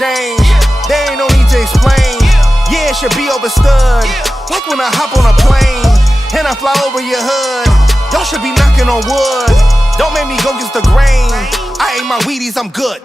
exchange. There ain't no need to explain. Yeah, it should be overstood. Like when I hop on a plane and I fly over your hood. Y'all should be knocking on wood. Don't make me go against the grain. I ate my Wheaties, I'm good.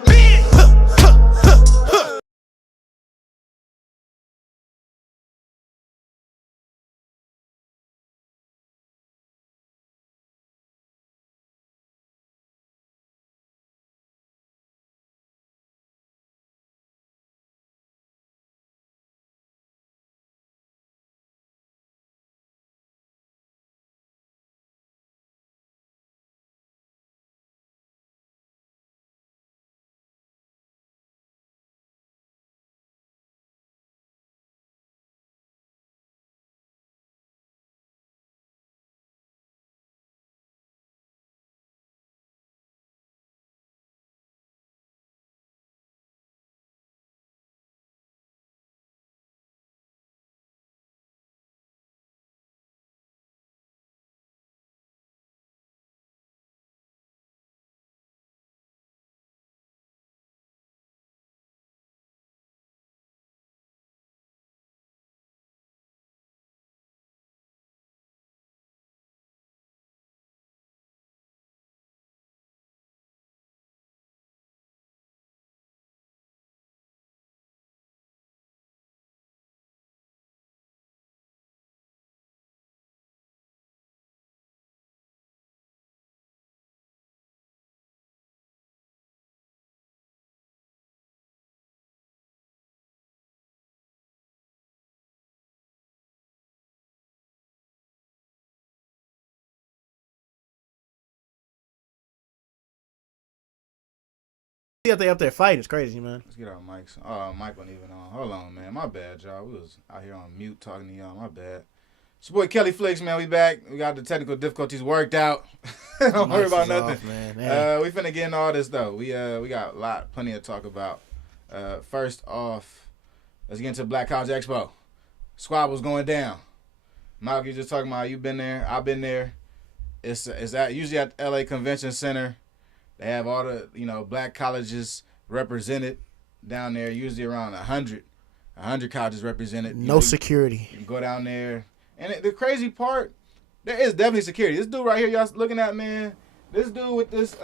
They up there fighting. It's crazy, man. Let's get our mics. Oh, mic wasn't even on. Hold on, man. My bad, y'all. We was out here on mute talking to y'all. My bad. It's your boy Kelly Flicks, man. We back. We got the technical difficulties worked out. Don't worry about nothing. Off, man. We finna get into all this though. We got plenty to talk about. First off, let's get into Black College Expo. Squad was going down. Mike, you just talking about you been there. I've been there. It's usually at the LA Convention Center. They have all the, black colleges represented down there, usually around 100 colleges represented. No security. You can go down there. And the crazy part, there is definitely security. This dude right here y'all looking at, man, this dude with this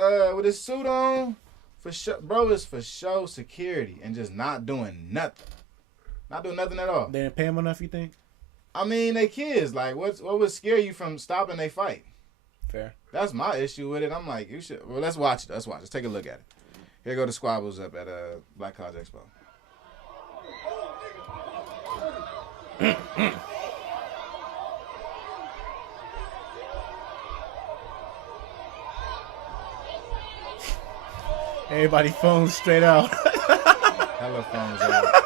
suit on, for sure, bro, is for show security and just not doing nothing. Not doing nothing at all. They didn't pay him enough, you think? I mean, they kids. Like, what would scare you from stopping they fight? Fair. That's my issue with it. I'm like, you should. Well, let's watch it. Let's take a look at it. Here go the squabbles up at Black College Expo. Everybody phones straight out. Hella phones out.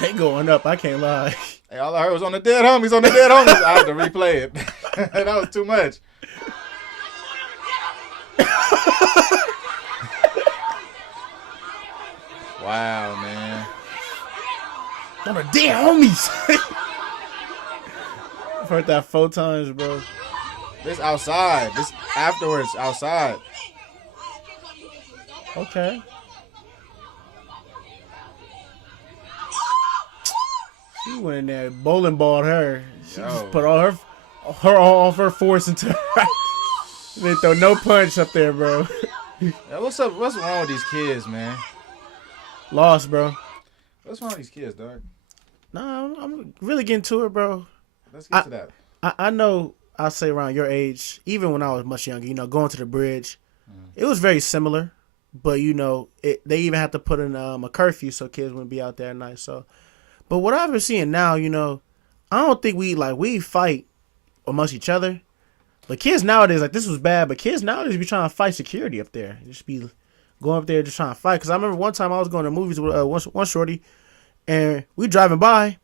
They going up. I can't lie. Hey, all I heard was on the dead homies. I had to replay it. That was too much. Wow, man. On the dead homies. I've heard that 4 times, bro. This outside. This afterwards outside. Okay. She went in there, bowling balled her. She just put all her force into her. They throw no punch up there, bro. Yeah, what's up? What's wrong with these kids, man? Lost, bro. What's wrong with these kids, dog? Nah, I'm really getting to it, bro. Let's get to that. I know, I'll say around your age, even when I was much younger, going to the bridge, it was very similar. But, they even had to put in a curfew so kids wouldn't be out there at night. So, but what I've been seeing now, I don't think we fight amongst each other. But kids nowadays, this was bad, but kids nowadays be trying to fight security up there. Just be going up there just trying to fight. Because I remember one time I was going to movies with one shorty, and we driving by,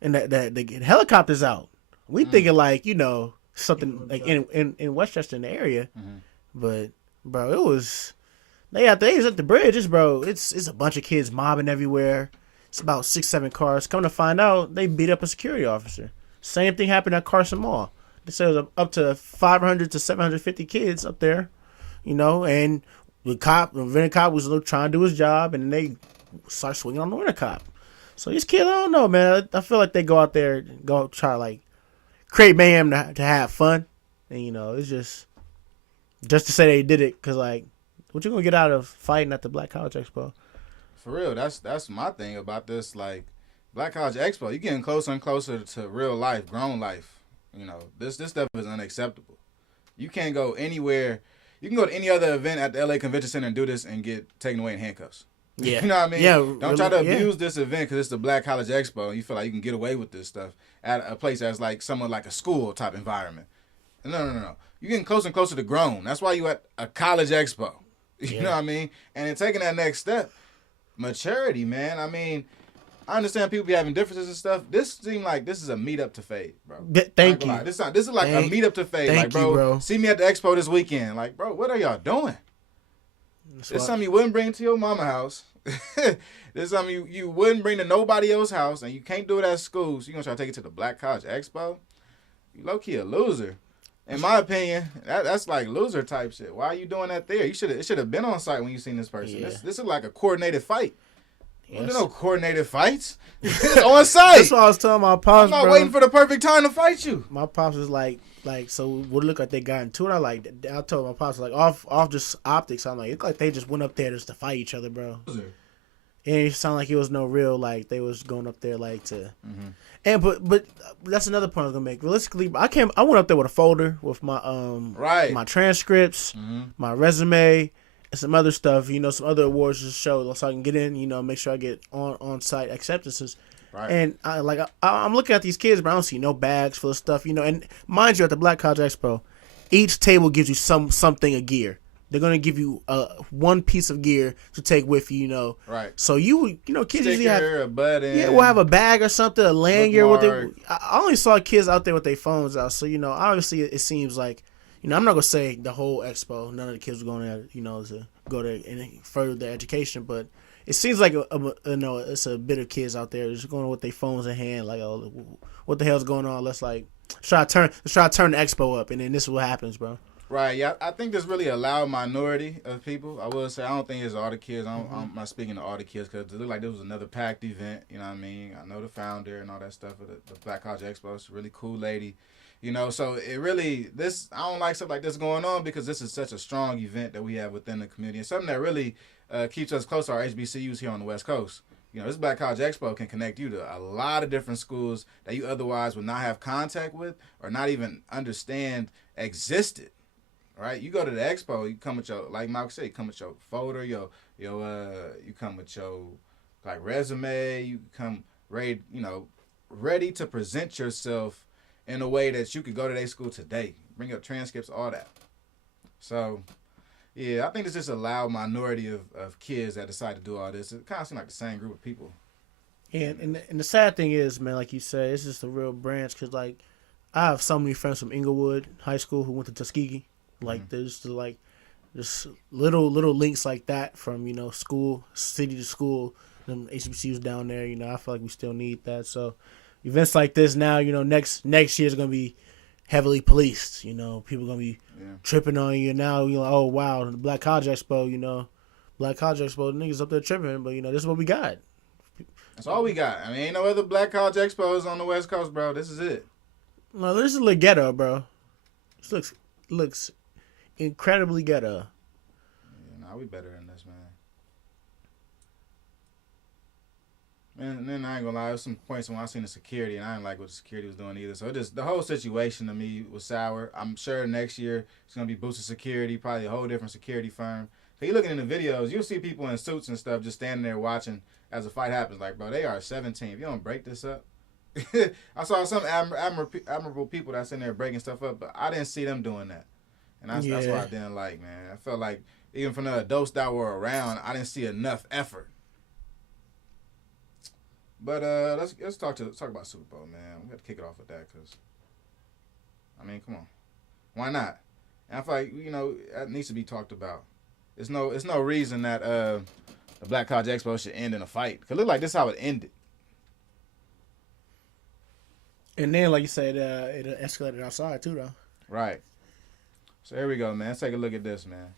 and the helicopter's out. We thinking like, you know, something like in Westchester in the area, but bro, it was they at the bridge. It's a bunch of kids mobbing everywhere. It's about 6-7 cars. Come to find out, they beat up a security officer. Same thing happened at Carson Mall. They said it was up to 500 to 750 kids up there, you know, and the rental cop was trying to do his job, and then they start swinging on the rental cop. So these kids, I don't know, man. I feel like they go out there and go try to like create mayhem to have fun, and you know, it's just to say they did it, because like, what you gonna get out of fighting at the Black College Expo? For real, that's my thing about this. Like, Black College Expo, you getting closer and closer to real life, grown life. You know, this stuff is unacceptable. You can't go anywhere. You can go to any other event at the LA Convention Center and do this and get taken away in handcuffs. Yeah, You know what I mean? Yeah, Don't try to abuse this event because it's the Black College Expo and you feel like you can get away with this stuff at a place that's like somewhat like a school type environment. No. You're getting closer and closer to grown. That's why you at a college expo. You know what I mean? And then taking that next step, maturity, man. I mean, I understand people be having differences and stuff. This seems like this is a meetup to fade, bro. Thank you. This is like a meetup to fade. Like, bro, see me at the expo this weekend. Like, bro, what are y'all doing? This something you wouldn't bring to your mama house. This is something you wouldn't bring to nobody else's house, and you can't do it at school. So you gonna try to take it to the Black College Expo? You low key a loser. In my opinion, that's like loser type shit. Why are you doing that there? It should have been on site when you seen this person. Yeah. This is like a coordinated fight. Yes. There's no coordinated fights. On site. That's what I was telling my pops, I'm not bro. waiting for the perfect time to fight you. My pops was like, so would it look like they got into it? I told my pops, like, off just optics, I'm like, it looked like they just went up there just to fight each other, bro. And it sounded like it was no real, like, they was going up there, like, to... Mm-hmm. And, but that's another point I was going to make. Realistically, I went up there with a folder with my, my transcripts, my resume, and some other stuff, you know, some other awards to show so I can get in, you know, make sure I get on-site acceptances. Right. And I'm looking at these kids, but I don't see no bags full of stuff, you know. And mind you, at the Black College Expo, each table gives you something of gear. They're gonna give you one piece of gear to take with you, you know. Right. So you know, kids usually have a button. Yeah, we'll have a bag or something, a lanyard with it. I only saw kids out there with their phones out, so you know, obviously it seems like, you know, I'm not gonna say the whole expo. None of the kids were going there, you know, to go there and further their education, but it seems like you know, it's a bit of kids out there just going with their phones in hand, like, oh, what the hell's going on? Let's try to turn the expo up, and then this is what happens, bro. Right, yeah, I think there's really a loud minority of people. I will say, I don't think it's all the kids. I'm not speaking to all the kids because it looked like there was another packed event. You know what I mean? I know the founder and all that stuff of the Black College Expo. It's a really cool lady. You know, so it really, I don't like stuff like this going on because this is such a strong event that we have within the community and something that really keeps us close to our HBCUs here on the West Coast. You know, this Black College Expo can connect you to a lot of different schools that you otherwise would not have contact with or not even understand existed. Right, you go to the expo. You come with your, like Malcolm said, you come with your folder, you come with your like resume. You come ready, you know, ready to present yourself in a way that you could go to their school today. Bring up transcripts, all that. So, yeah, I think it's just a loud minority of kids that decide to do all this. It kind of seems like the same group of people. Yeah, and the sad thing is, man, like you said, it's just a real branch because like I have so many friends from Inglewood High School who went to Tuskegee. Like there's just little links like that from, you know, school, city to school, them HBCUs down there. You know, I feel like we still need that. So events like this now, you know, next year is gonna be heavily policed. You know, people gonna be tripping on you. Now you know, oh wow, the Black College Expo. You know, Black College Expo, niggas up there tripping. But you know, this is what we got. That's all we got. I mean, ain't no other Black College Expos on the West Coast, bro. This is it. No, this is ghetto, bro. This looks incredibly ghetto. Yeah, nah, we better than this, man. And then I ain't gonna lie, there was some points when I seen the security, and I didn't like what the security was doing either. So the whole situation to me was sour. I'm sure next year it's gonna be boosted security, probably a whole different security firm. So you looking in the videos, you'll see people in suits and stuff just standing there watching as the fight happens. Like, bro, they are 17. If you don't break this up. I saw some admirable people that's in there breaking stuff up, but I didn't see them doing that. And that's what I didn't like, man. I felt like even from the adults that were around, I didn't see enough effort. But let's talk about Super Bowl, man. We got to kick it off with that because, I mean, come on, why not? And I feel like that needs to be talked about. It's no reason that the Black College Expo should end in a fight. Cause it looked like this is how it ended. And then, like you said, it escalated outside too, though. Right. So here we go, man. Let's take a look at this, man.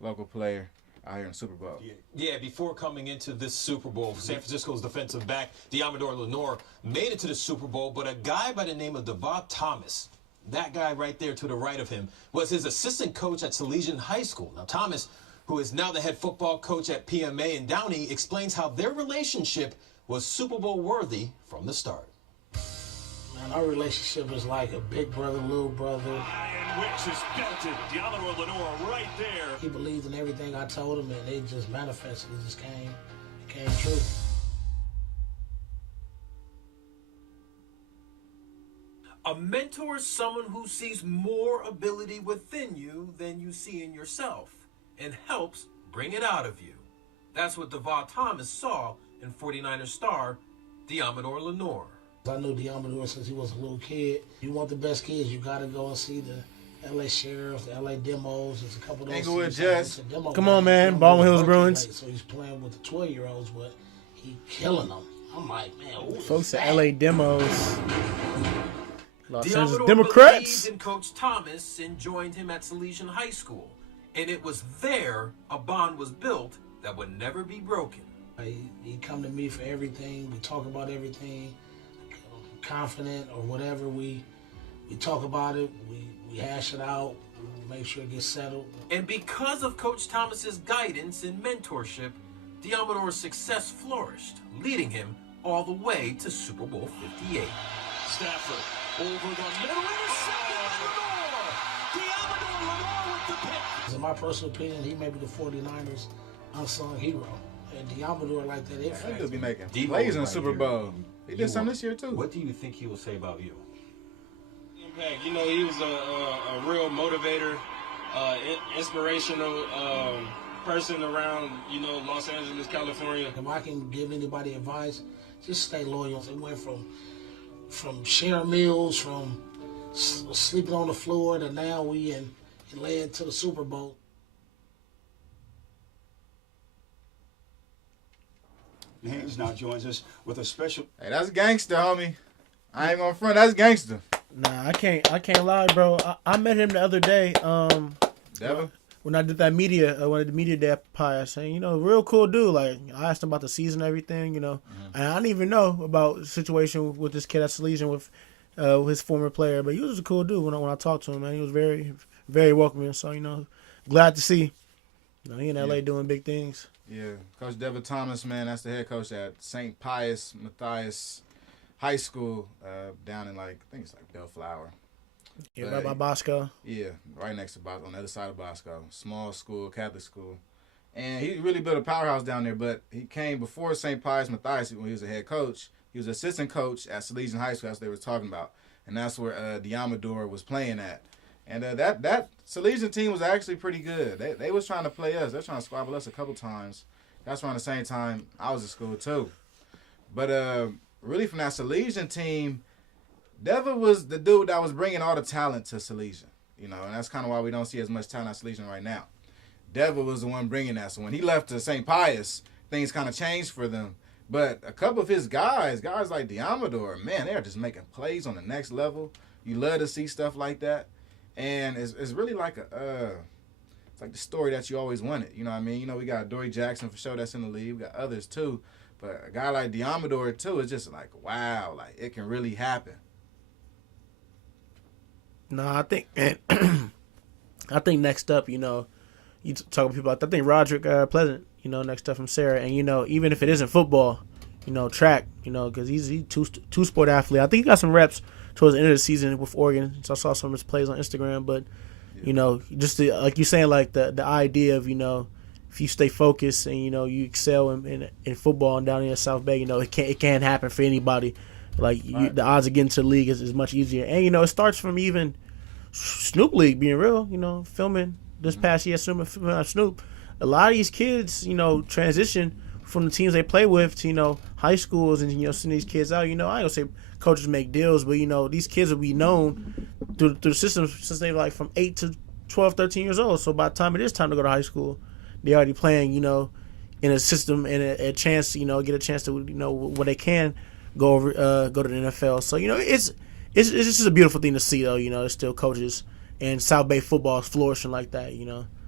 Local player out here in the Super Bowl. Yeah, before coming into this Super Bowl, San Francisco's defensive back, Diamador Lenore, made it to the Super Bowl, but a guy by the name of Devon Thomas, that guy right there to the right of him, was his assistant coach at Salesian High School. Now, Thomas, who is now the head football coach at PMA in Downey, explains how their relationship was Super Bowl worthy from the start. Man, our relationship is like a big brother, little brother. And Wicks is belted. Diamador Lenore right there. He believed in everything I told him, and it just manifested. It just came true. A mentor is someone who sees more ability within you than you see in yourself and helps bring it out of you. That's what Devon Thomas saw in 49ers star Diamador Lenore. I knew Diamador since he was a little kid. You want the best kids, you got to go and see the LA Sheriffs, the LA Demos. There's a couple of those. Inglewood teams. Jets. Come on, man. Baldwin Hills Bruins. So he's playing with the 12-year-olds, but he killing them. I'm like, man, who Folks is at that? LA Demos. Los Angeles Diamador Democrats. believed in Coach Thomas and joined him at Salesian High School. And it was there a bond was built that would never be broken. He come to me for everything. We talk about everything. Confident or whatever, we talk about it, we hash it out, we make sure it gets settled. And because of Coach Thomas's guidance and mentorship, Diamador's success flourished, leading him all the way to Super Bowl 58. Stafford over the middle. Intercepted by Lenore. Diamador Lenore with the pick. In my personal opinion, he may be the 49ers unsung hero. And Diamador like that, it That dude be making Debo plays in the right Super here. Bowl. He did something this year too. What do you think he will say about you? Impact. He was a real motivator, inspirational person around, Los Angeles, California. If I can give anybody advice, just stay loyal. It went from sharing meals, from sleeping on the floor, to now we led to the Super Bowl. Haynes now joins us with a special. Hey, that's gangster, homie. I ain't gonna front. That's gangster. Nah, I can't lie, bro. I met him the other day. Devin? When I did that one of the media day pie, saying, real cool dude. Like, I asked him about the season and everything, and I didn't even know about the situation with this kid at Salesian with his former player, but he was a cool dude when I talked to him, man. He was very, very welcoming. So, glad to see. He in LA doing big things. Yeah, Coach Devin Thomas, man, that's the head coach at St. Pius Matthias High School down in I think it's Bellflower. Yeah, right by Bosco. Yeah, right next to Bosco, on the other side of Bosco. Small school, Catholic school. And he really built a powerhouse down there, but he came before St. Pius Matthias when he was a head coach. He was assistant coach at Salesian High School, that's what they were talking about. And that's where Diamador was playing at. And that Salesian team was actually pretty good. They was trying to play us. They're trying to squabble us a couple times. That's around the same time I was at school too. But really from that Salesian team, Devin was the dude that was bringing all the talent to Salesian. And that's kind of why we don't see as much talent at Salesian right now. Devin was the one bringing that. So when he left to St. Pius, things kind of changed for them. But a couple of his guys like Diamador, man, they're just making plays on the next level. You love to see stuff like that. And it's really like it's like the story that you always wanted. You know what I mean? We got Dory Jackson for sure that's in the league. We got others too. But a guy like Diamador too is just like, wow, like it can really happen. No, I think next up, you talk to people. I think Roderick Pleasant, next up from Sarah, and even if it isn't football, track, because he's two sport athlete. I think he got some reps towards the end of the season with Oregon. So I saw some of his plays on Instagram, but just like you're saying, like the idea of if you stay focused and you excel in football and down in South Bay, it can't happen for anybody. Like Right. the odds of getting to the league is much easier, and it starts from even Snoop League being real. Filming this past year, Snoop. A lot of these kids, transition from the teams they play with to, high schools and, send these kids out. I ain't gonna say coaches make deals, but, these kids will be known through the system since they're like from 8 to 12, 13 years old. So by the time it is time to go to high school, they're already playing, in a system and a chance, get a chance to, where they can go to the NFL. So, it's just a beautiful thing to see, though. There's still coaches and South Bay football is flourishing like that,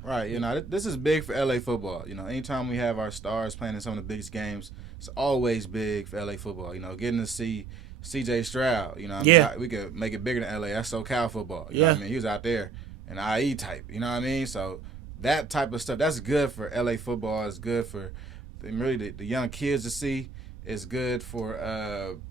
Right, this is big for LA football. Anytime we have our stars playing in some of the biggest games, it's always big for LA football. Getting to see CJ Stroud, we could make it bigger than LA. That's SoCal football. You know what I mean? He was out there an IE type, you know what I mean? So that type of stuff, that's good for LA football. It's good for really the young kids to see. It's good for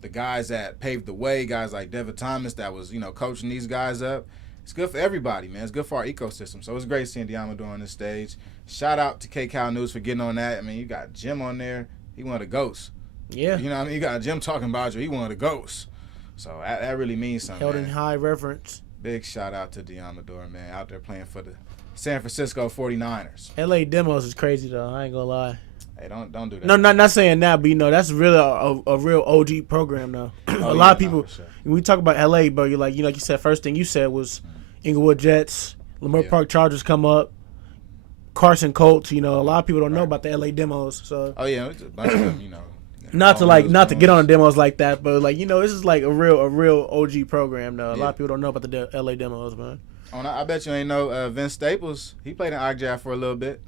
the guys that paved the way, guys like Devin Thomas that was, coaching these guys up. It's good for everybody, man. It's good for our ecosystem. So it's great seeing Diamador on this stage. Shout out to KCal News for getting on that. I mean, you got Jim on there. He one of the ghosts. Yeah. You know what I mean? You got Jim talking about you. He one of the ghosts. So that really means something, Held man. in high reverence. Big shout out to Diamador, man. Out there playing for the San Francisco 49ers. LA Demos is crazy, though. I ain't gonna lie. Hey, don't do that. No, not saying that, but that's really a real OG program though. A lot of people, sure. when we talk about LA, bro, you're like you said, first thing you said was Inglewood Jets, Lamar Park Chargers come up, Carson Colts. A lot of people don't know about the LA Demos. So It's a bunch of them, not to get on the demos like that, but this is like a real OG program though. A lot of people don't know about the LA Demos, man. I bet you ain't know Vince Staples. He played in Ogjaff for a little bit.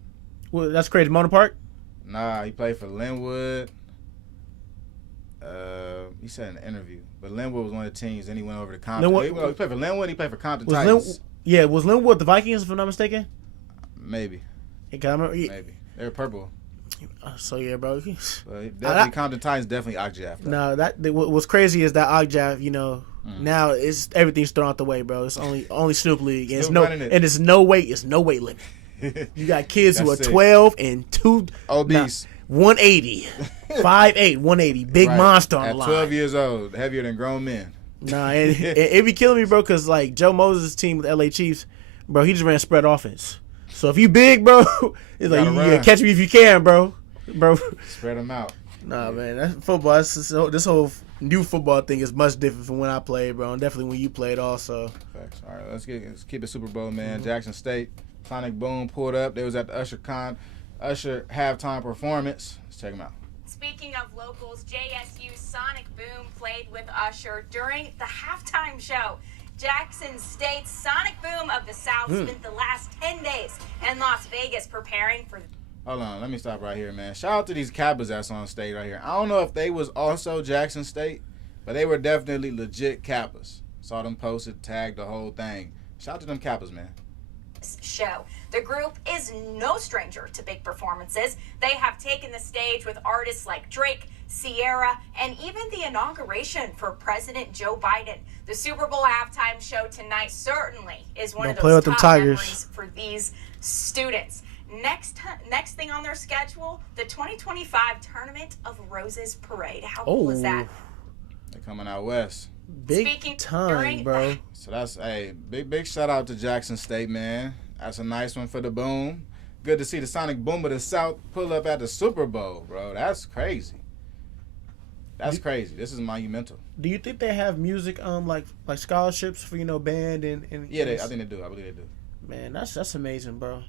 Well, that's crazy. Mona Park. Nah, he played for Linwood. He said in an interview, but Linwood was one of the teams. Then he went over to Compton. He played for Linwood. He played for Compton Titans. Was Linwood the Vikings, if I'm not mistaken? Maybe. Maybe. They were purple. So yeah, bro. But definitely Compton Titans, definitely Ogjaff. No, what's crazy is that Ogjaff, now it's everything's thrown out the way, bro. It's only Snoop League, and it's no weight limit. You got kids who are 12 and 2 obese. 180, 5'8", 180, big monster on the line. At 12 years old, heavier than grown men. Nah, it be killing me, bro, because like Joe Moses' team with LA Chiefs, bro, he just ran spread offense. So if you big, bro, it's like you catch me if you can, bro. Spread them out. Nah, man, that's football. This whole new football thing is much different from when I played, bro, and definitely when you played also. Facts. All right, let's keep it Super Bowl, man. Jackson State, Sonic Boom pulled up. They was at the Usher halftime performance. Let's check them out. Speaking of locals, JSU's Sonic Boom played with Usher during the halftime show. Jackson State's Sonic Boom of the South spent the last 10 days in Las Vegas preparing for... Hold on, let me stop right here, man. Shout out to these Kappas that's on stage right here. I don't know if they was also Jackson State, but they were definitely legit Kappas. Saw them posted, tagged the whole thing. Shout out to them Kappas, man. Show. The group is no stranger to big performances. They have taken the stage with artists like Drake, Sierra, and even the inauguration for President Joe Biden. The Super Bowl halftime show tonight certainly is one of those top memories for these students. Next thing on their schedule, the 2025 Tournament of Roses Parade. How cool is that? They're coming out west. Big time, bro. So that's big shout out to Jackson State, man. That's a nice one for the Boom. Good to see the Sonic Boom of the South pull up at the Super Bowl, bro. That's crazy. That's crazy. This is monumental. Do you think they have music like scholarships for band and yeah, I think they do. I believe they do. Man, that's amazing, bro.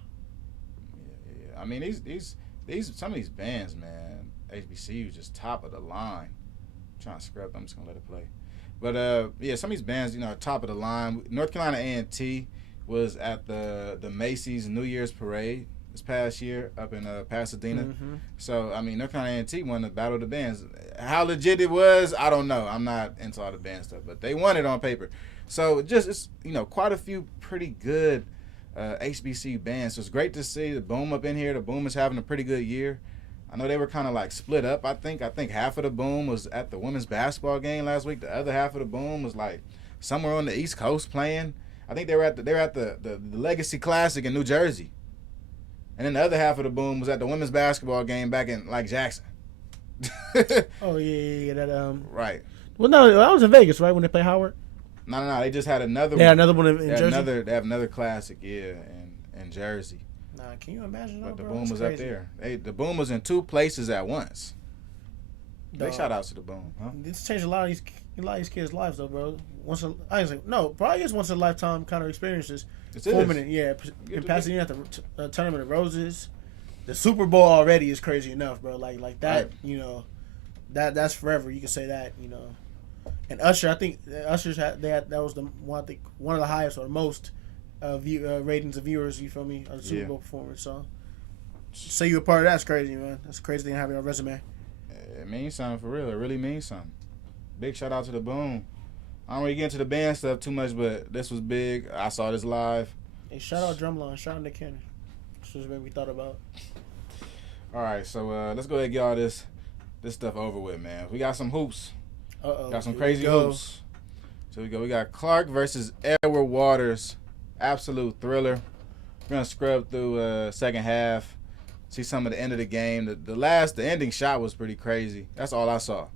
Yeah. I mean these some of these bands, man. HBCU just top of the line. I'm trying to scrub. I'm just gonna let it play. But some of these bands, are top of the line. North Carolina A&T was at the Macy's New Year's Parade this past year up in Pasadena. Mm-hmm. So, I mean, North Carolina A&T won the Battle of the Bands. How legit it was, I don't know. I'm not into all the band stuff, but they won it on paper. So, it's quite a few pretty good HBCU bands. So, it's great to see the Boom up in here. The Boom is having a pretty good year. I know they were kind of like split up. I think half of the Boom was at the women's basketball game last week. The other half of the Boom was like somewhere on the East Coast playing. I think they were at the Legacy Classic in New Jersey. And then the other half of the Boom was at the women's basketball game back in like Jackson. Oh yeah, that right. Well, no, I was in Vegas, right, when they played Howard. No, they just had another. They had another one in Jersey. They have another classic, yeah, in Jersey. Nah, can you imagine? But the bro? boom It's was up crazy. there. The boom was in 2 places at once. Big Dog. shout outs to the boom. Huh? It's changed a lot of these kids' lives though, bro. Probably is once in a lifetime kind of experiences. It Forming is. it, yeah. Get In to Pasadena at the Tournament of Roses, the Super Bowl already is crazy enough, bro. Like that, Right. you know, that's forever. You can say that, you know. And Usher, I think Usher's that was the one. I think one of the highest or most ratings of viewers. You feel me? On the Super Bowl performance. So, say you a part of that's crazy, man. That's a crazy thing to have on your resume. It means something for real. It really means something. Big shout out to the boom. I don't really get into the band stuff too much, but this was big. I saw this live. Hey, shout out Drumline. Shout out Nick Cannon. This was what we thought about. All right, so let's go ahead and get all this stuff over with, man. We got some hoops. Got some crazy hoops. So we go. We got Clark versus Edward Waters. Absolute thriller. We're gonna scrub through second half. See some of the end of the game. The ending shot was pretty crazy. That's all I saw.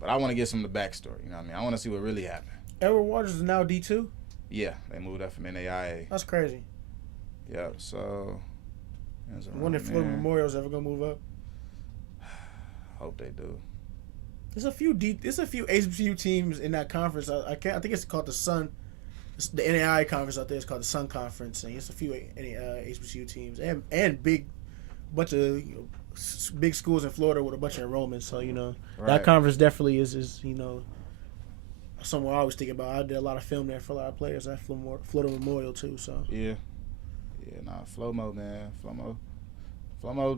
But I want to get some of the backstory. You know what I mean? I want to see what really happened. Edward Waters is now D2? Yeah, they moved up from NAIA. That's crazy. Yep, so... I wonder if Florida Memorial's ever going to move up. Hope they do. There's a few HBCU teams in that conference. I think it's called the Sun. The NAIA conference out there is called the Sun Conference. And it's a few HBCU teams. And big bunch of big schools in Florida with a bunch of enrollments. So, you know, that conference definitely is you know, somewhere I always think about. I did a lot of film there for a lot of players at Florida Memorial too. So yeah, Flomo, man, Flomo,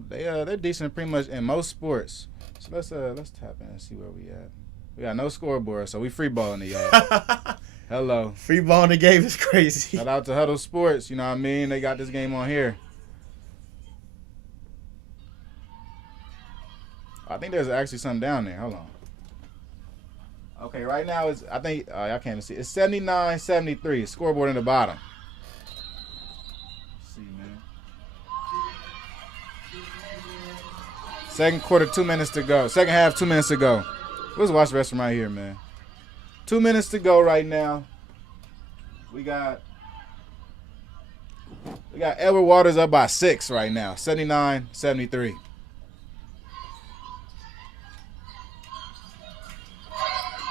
they're decent pretty much in most sports. So let's tap in and see where we at. We got no scoreboard, so we free balling the yard. Hello, free ball in the game is crazy. Shout out to Huddle Sports. You know what I mean? They got this game on here. I think there's actually something down there. Hold on. Okay, right now it's, I think, y'all can't even see. It's 79-73. Scoreboard in the bottom. Let's see, man. Second quarter, 2 minutes to go. Second half, 2 minutes to go. Let's watch the rest from right here, man. 2 minutes to go right now. We got Edward Waters up by 6 right now. 79-73.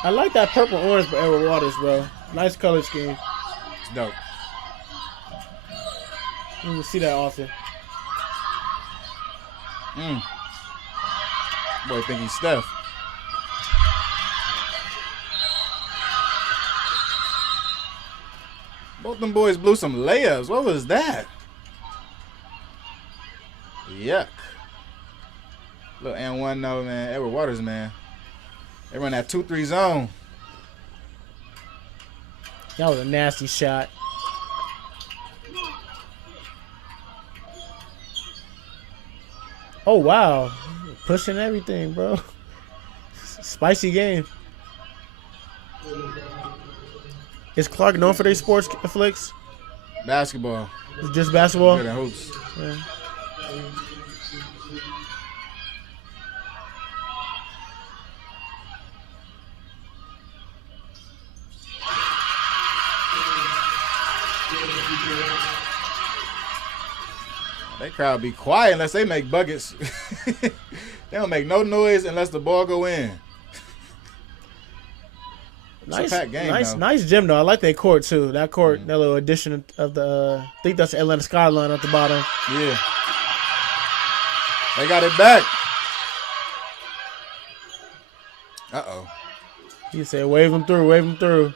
I like that purple orange for Edward Waters, bro. Nice color scheme. It's dope. You don't see that often. Boy, think he's Steph. Both them boys blew some layups. What was that? Yuck. Little and one though, man. Edward Waters, man. They run that 2-3 zone. That was a nasty shot. Oh, wow. Pushing everything, bro. Spicy game. Is Clark known for their sports flicks? Basketball. It's just basketball? Good at hoops. Yeah. They crowd be quiet unless they make buckets. They don't make no noise unless the ball go in. Nice gym though. I like that court too. That court, that little addition of the, I think that's the Atlanta skyline at the bottom. Yeah. They got it back. Uh-oh. He said, wave him through.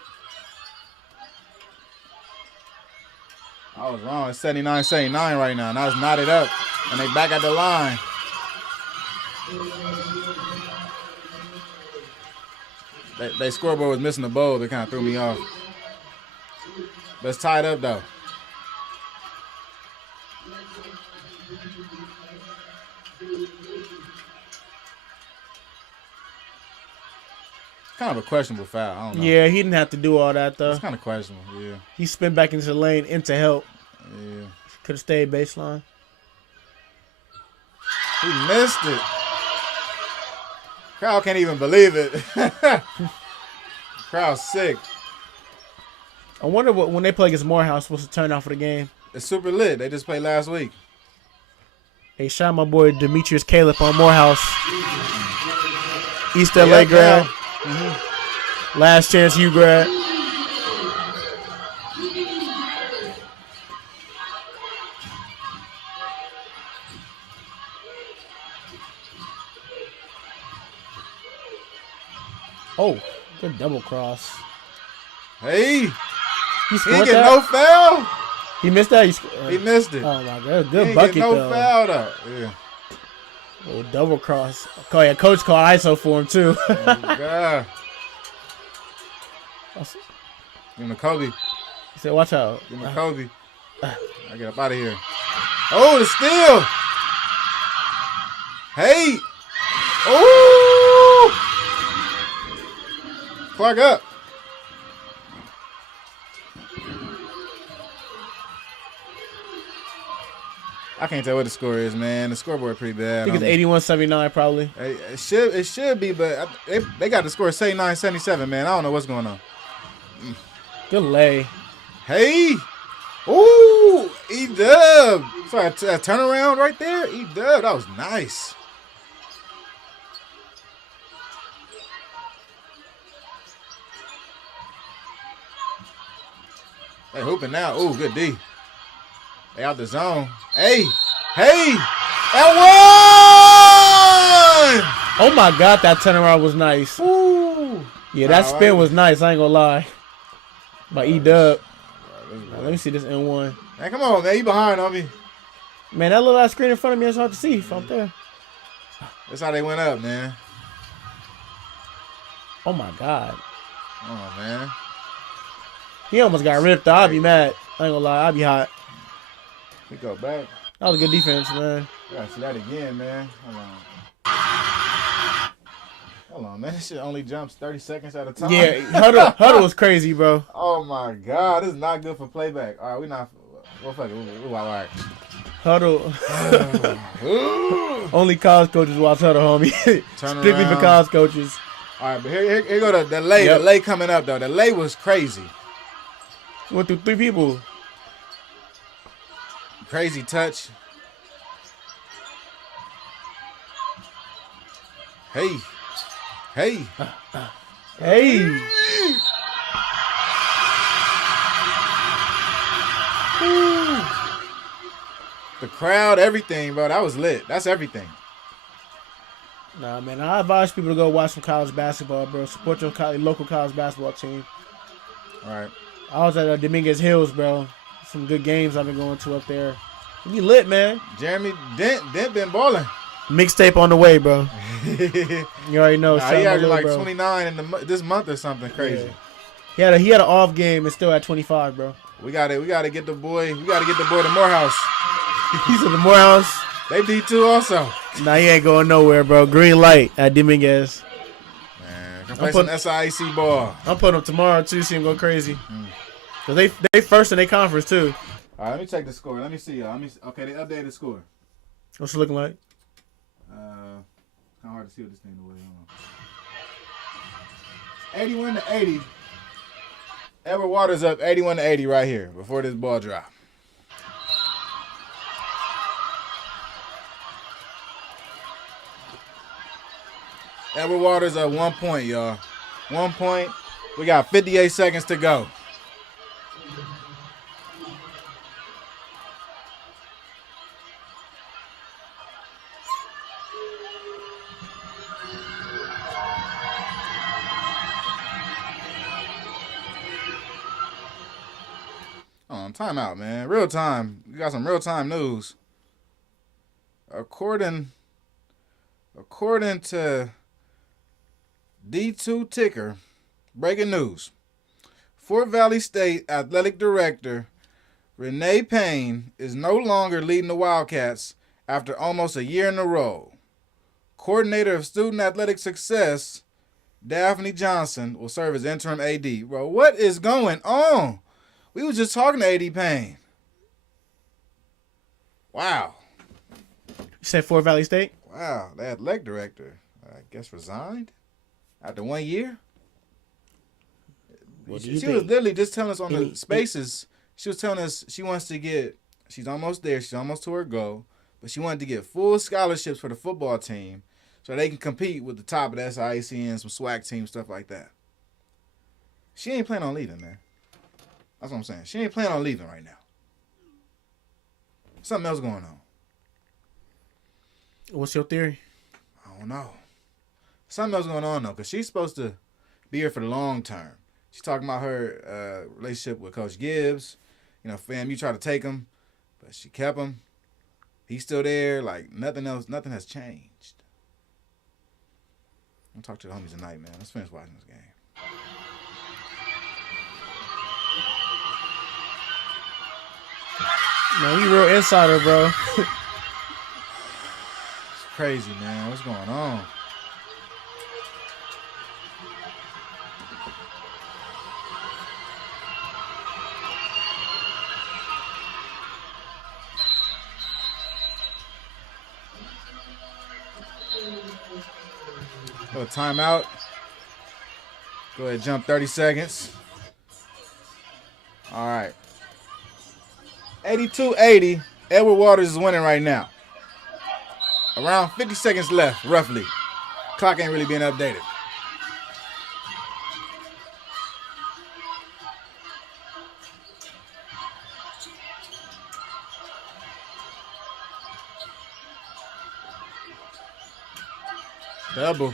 I was wrong. It's 79-79 right now. Now it's knotted up. And they back at the line. They scoreboard was missing the bowl. That kind of threw me off. But it's tied up, though. Kind of a questionable foul. I don't know. Yeah, he didn't have to do all that, though. It's kind of questionable, yeah. He spin back into the lane, into help. Yeah. Could have stayed baseline. He missed it. Crowd can't even believe it. Crowd's sick. I wonder what, when they play against Morehouse, supposed to turn out for the game. It's super lit. They just played last week. Hey, shout out my boy Demetrius Caleb on Morehouse. East They LA up grad. now. Last chance you grad. Oh, good double cross. Hey, He he scored ain't get that? no foul. He missed that? He missed it. Oh, my God. He Good ain't bucket, get no though. foul though. Yeah. Oh, double cross. Oh, yeah, coach called ISO for him, too. Oh God. Give him a Kobe. He said, watch out. Give him a Kobe. I get up out of here. Oh, the steal. Hey. Oh. Clock up. I can't tell what the score is, man. The scoreboard pretty bad. I think it's 81-79 probably. It should be, but they got the score 79-77, man. I don't know what's going on. Good lay. Hey. Ooh, E-Dub. So a turnaround right there. E-Dub, that was nice. They hooping now. Ooh, good D. They out the zone. Hey, that one! Oh my God, that turnaround was nice. Ooh. Yeah, that spin was nice. I ain't gonna lie. By E-Dub. Let me see this N1. Man, come on, man. You behind on me. Man, that little screen in front of me is hard to see from there. That's how they went up, man. Oh my God. Oh, man. He almost got ripped. I'd be mad. I ain't gonna lie. I'd be hot. We go back. That was a good defense, man. We gotta see that again, man. Hold on, man. This shit only jumps 30 seconds at a time. Yeah, huddle was crazy, bro. Oh my God, this is not good for playback. All right, we not. Well, fuck it. We're all right. Huddle. Only college coaches watch huddle, homie. Strictly for college coaches. All right, but here go the lay. Yep. The lay coming up though. The lay was crazy. Went through 3 people. Crazy touch. Hey. Hey. The crowd, everything, bro. That was lit. That's everything. Nah, man. I advise people to go watch some college basketball, bro. Support your local college basketball team. All right. I was at Dominguez Hills, bro. Some good games I've been going to up there. You lit, man. Jeremy Dent been balling. Mixtape on the way, bro. You already know. Nah, he averaged like 29 in this month or something crazy. Yeah. He had an off game and still at 25, bro. We gotta get the boy. We gotta get the boy to Morehouse. He's at the Morehouse. They D2 also. Nah, he ain't going nowhere, bro. Green light at Dominguez. Man, can play some SIAC ball. I'm putting him tomorrow too. See him go crazy. Cause they first in their conference too. All right, let me check the score. Let me see, y'all. Okay, they updated the score. What's it looking like? Kind of hard to see what this thing away. 81-80. Edward Waters up 81-80 right here before this ball drop. Edward Waters up 1 point, y'all. 1 point. We got 58 seconds to go. Timeout, man. Real time. We got some real time news. According to D2 Ticker, breaking news. Fort Valley State Athletic Director Renee Payne is no longer leading the Wildcats after almost a year in a row. Coordinator of Student Athletic Success, Daphne Johnson, will serve as interim AD. Bro, what is going on? We was just talking to AD Payne. Wow. You said Fort Valley State? Wow, the athletic director, I guess, resigned after 1 year. She was literally just telling us on the spaces. She was telling us she wants to get She's almost there. She's almost to her goal. But she wanted to get full scholarships for the football team so they can compete with the top of the SIAC and some SWAC teams, stuff like that. She ain't planning on leaving, man. That's what I'm saying. She ain't planning on leaving right now. Something else going on. What's your theory? I don't know. Something else going on, though, because she's supposed to be here for the long term. She's talking about her relationship with Coach Gibbs. You know, fam, you try to take him, but she kept him. He's still there. Like, nothing has changed. I'll talk to the homies tonight, man. Let's finish watching this game. Man, you real insider, bro. It's crazy, man. What's going on? Little timeout. Go ahead, jump 30 seconds. All right. 82-80. Edward Waters is winning right now. Around 50 seconds left, roughly. Clock ain't really being updated. Double.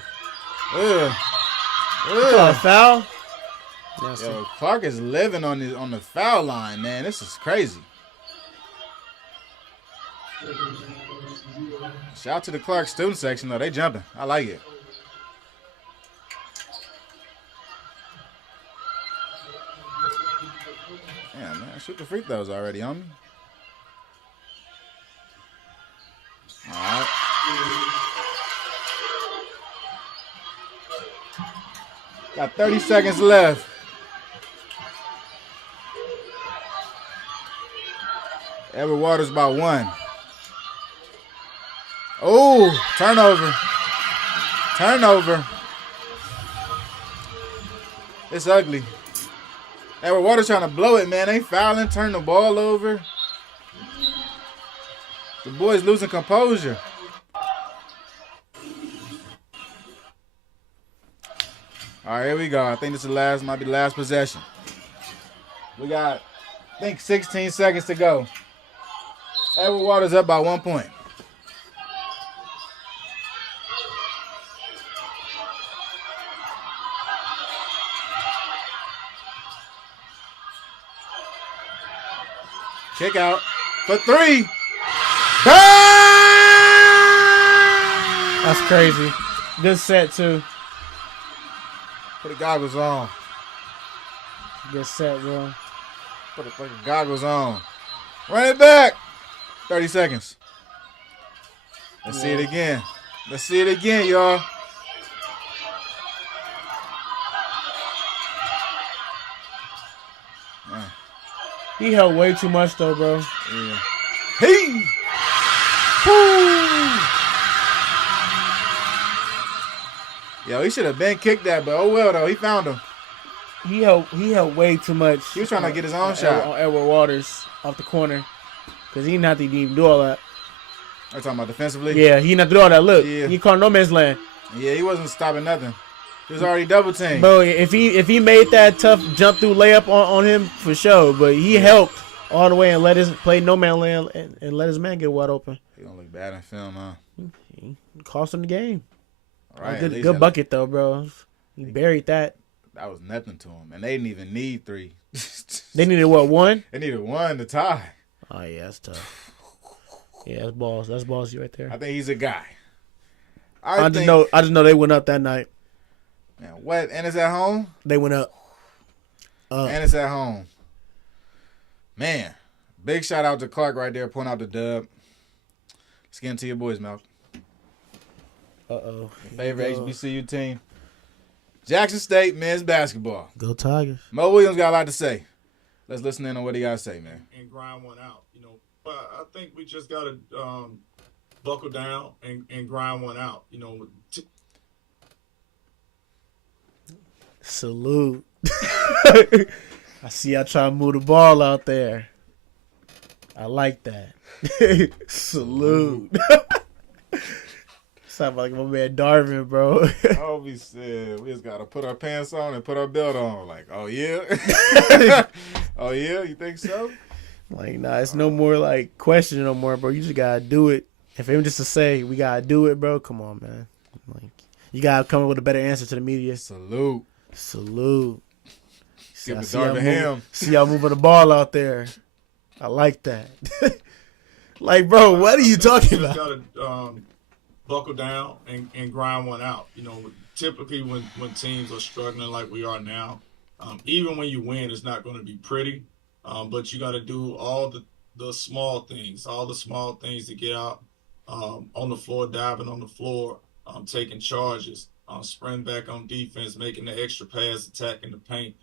Foul? Yo, Clark is living on the foul line, man. This is crazy. Shout out to the Clark student section, though. They jumping. I like it. Yeah, man. Shoot the free throws already on me. All right. Got 30 seconds left. Edward Waters by 1. Oh, turnover. Turnover. It's ugly. Edward Waters trying to blow it, man. They fouling, turn the ball over. The boys losing composure. All right, here we go. I think this is might be the last possession. We got, I think, 16 seconds to go. Edward Waters up by 1 point. Kick out for 3. Bang! That's crazy. Good set, too. Put the goggles on. Good set, bro. Put the fucking goggles on. Run it back. 30 seconds. Let's see it again. Let's see it again, y'all. He held way too much, though, bro. Yeah. Hey! Woo! Yo, he should have been kicked that, but oh well, though. He found him. He held way too much. He was trying to get his own shot. On Edward Waters off the corner. Because he didn't have to even do all that. Are you talking about defensively? Yeah, he didn't have to do all that. Look, Yeah. he caught no man's land. Yeah, he wasn't stopping nothing. He was already double teamed. Bro, if he made that tough jump through layup on him, for sure. But he helped all the way and let his play no man land and let his man get wide open. He don't look bad in film, huh? He cost him the game. All right, Good bucket, though, bro. He buried that. That was nothing to him. And they didn't even need 3. They needed, what, 1? They needed 1 to tie. Oh, yeah, that's tough. Yeah, that's balls. That's ballsy right there. I think he's a guy. I just know they went up that night. Man, what? And it's at home? They went up. And it's at home. Man, big shout out to Clark right there, pointing out the dub. Let's get into your boys, Malcolm. Uh-oh. Favorite HBCU team? Jackson State men's basketball. Go Tigers. Mo Williams got a lot to say. Let's listen in on what he got to say, man. And grind one out, you know. But I think we just got to buckle down and grind one out, you know. Salute. I see y'all trying to move the ball out there. I like that. Salute. Sound like my man Darvin, bro. Oh, we said we just gotta put our pants on and put our belt on. Like, oh yeah, oh yeah, you think so? Like, nah, it's no more like questioning no more, bro. You just gotta do it. If it was just to say we gotta do it, bro, come on, man. Like, you gotta come up with a better answer to the media. Salute. See, Give the Darvin ham. See y'all moving the ball out there. I like that. Like, bro, what are you talking about? You gotta buckle down and grind one out. You know, typically when teams are struggling like we are now, even when you win, it's not going to be pretty. But you got to do all the small things to get out on the floor, diving on the floor, taking charges, sprinting back on defense, making the extra pass, attacking the paint.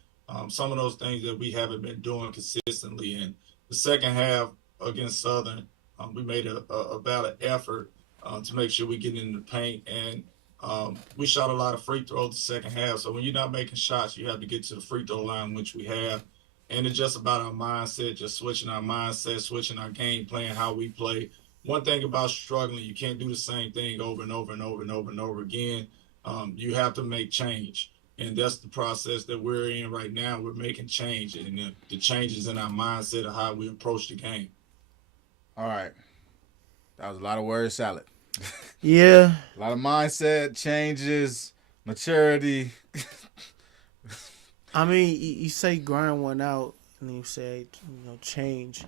Some of those things that we haven't been doing consistently. In the second half against Southern, we made a valid effort to make sure we get in the paint, and we shot a lot of free throws the second half. So when you're not making shots, you have to get to the free throw line, which we have. And it's just about our mindset, just switching our mindset, switching our game plan, how we play. One thing about struggling, you can't do the same thing over and over and over and over and over again. You have to make change. And that's the process that we're in right now. We're making change, and the changes in our mindset of how we approach the game. All right. That was a lot of word salad. Yeah. A lot of mindset changes, maturity. I mean, you say grind one out, and then you say, change.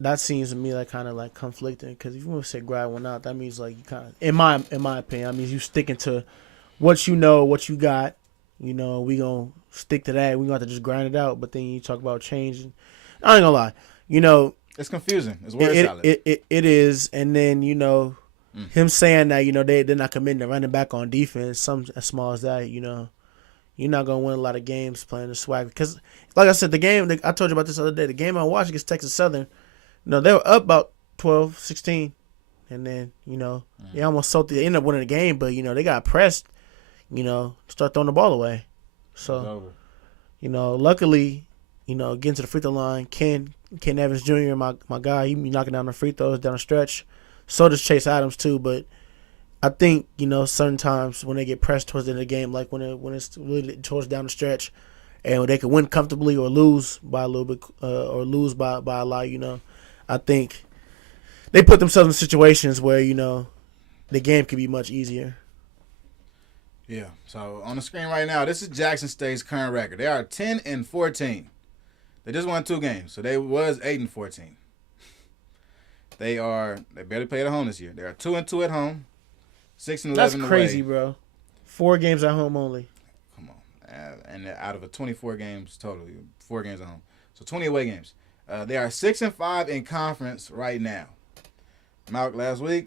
That seems to me like kind of like conflicting, because if you want to say grind one out, that means like you kind of, in my opinion, that means you sticking to what you know, what you got. We gonna stick to that. We gonna have to just grind it out. But then you talk about changing. I ain't gonna lie. It's confusing. It's word salad. It is, and then him saying that they're not committing to running back on defense. Something as small as that, you're not gonna win a lot of games playing the swag. Because, like I said, the game I told you about this other day. The game I watched against Texas Southern, they were up about 12-16, and then they almost sold. They ended up winning the game, but they got pressed. Start throwing the ball away. So, luckily, getting to the free throw line, Ken Evans Jr., my guy, he be knocking down the free throws down the stretch. So does Chase Adams too. But I think certain times when they get pressed towards the end of the game, like when it's really towards down the stretch, and when they can win comfortably or lose by a little bit, or lose by a lot, I think they put themselves in situations where the game could be much easier. Yeah. So on the screen right now, this is Jackson State's current record. They are 10-14. They just won 2 games, so they was 8-14. They barely played at home this year. They are 2-2 at home, 6-11 That's away. crazy, bro. 4 games at home only. Come on, and out of a 24 games total, 4 games at home, so 20 away games. They are 6-5 in conference right now. Malk, last week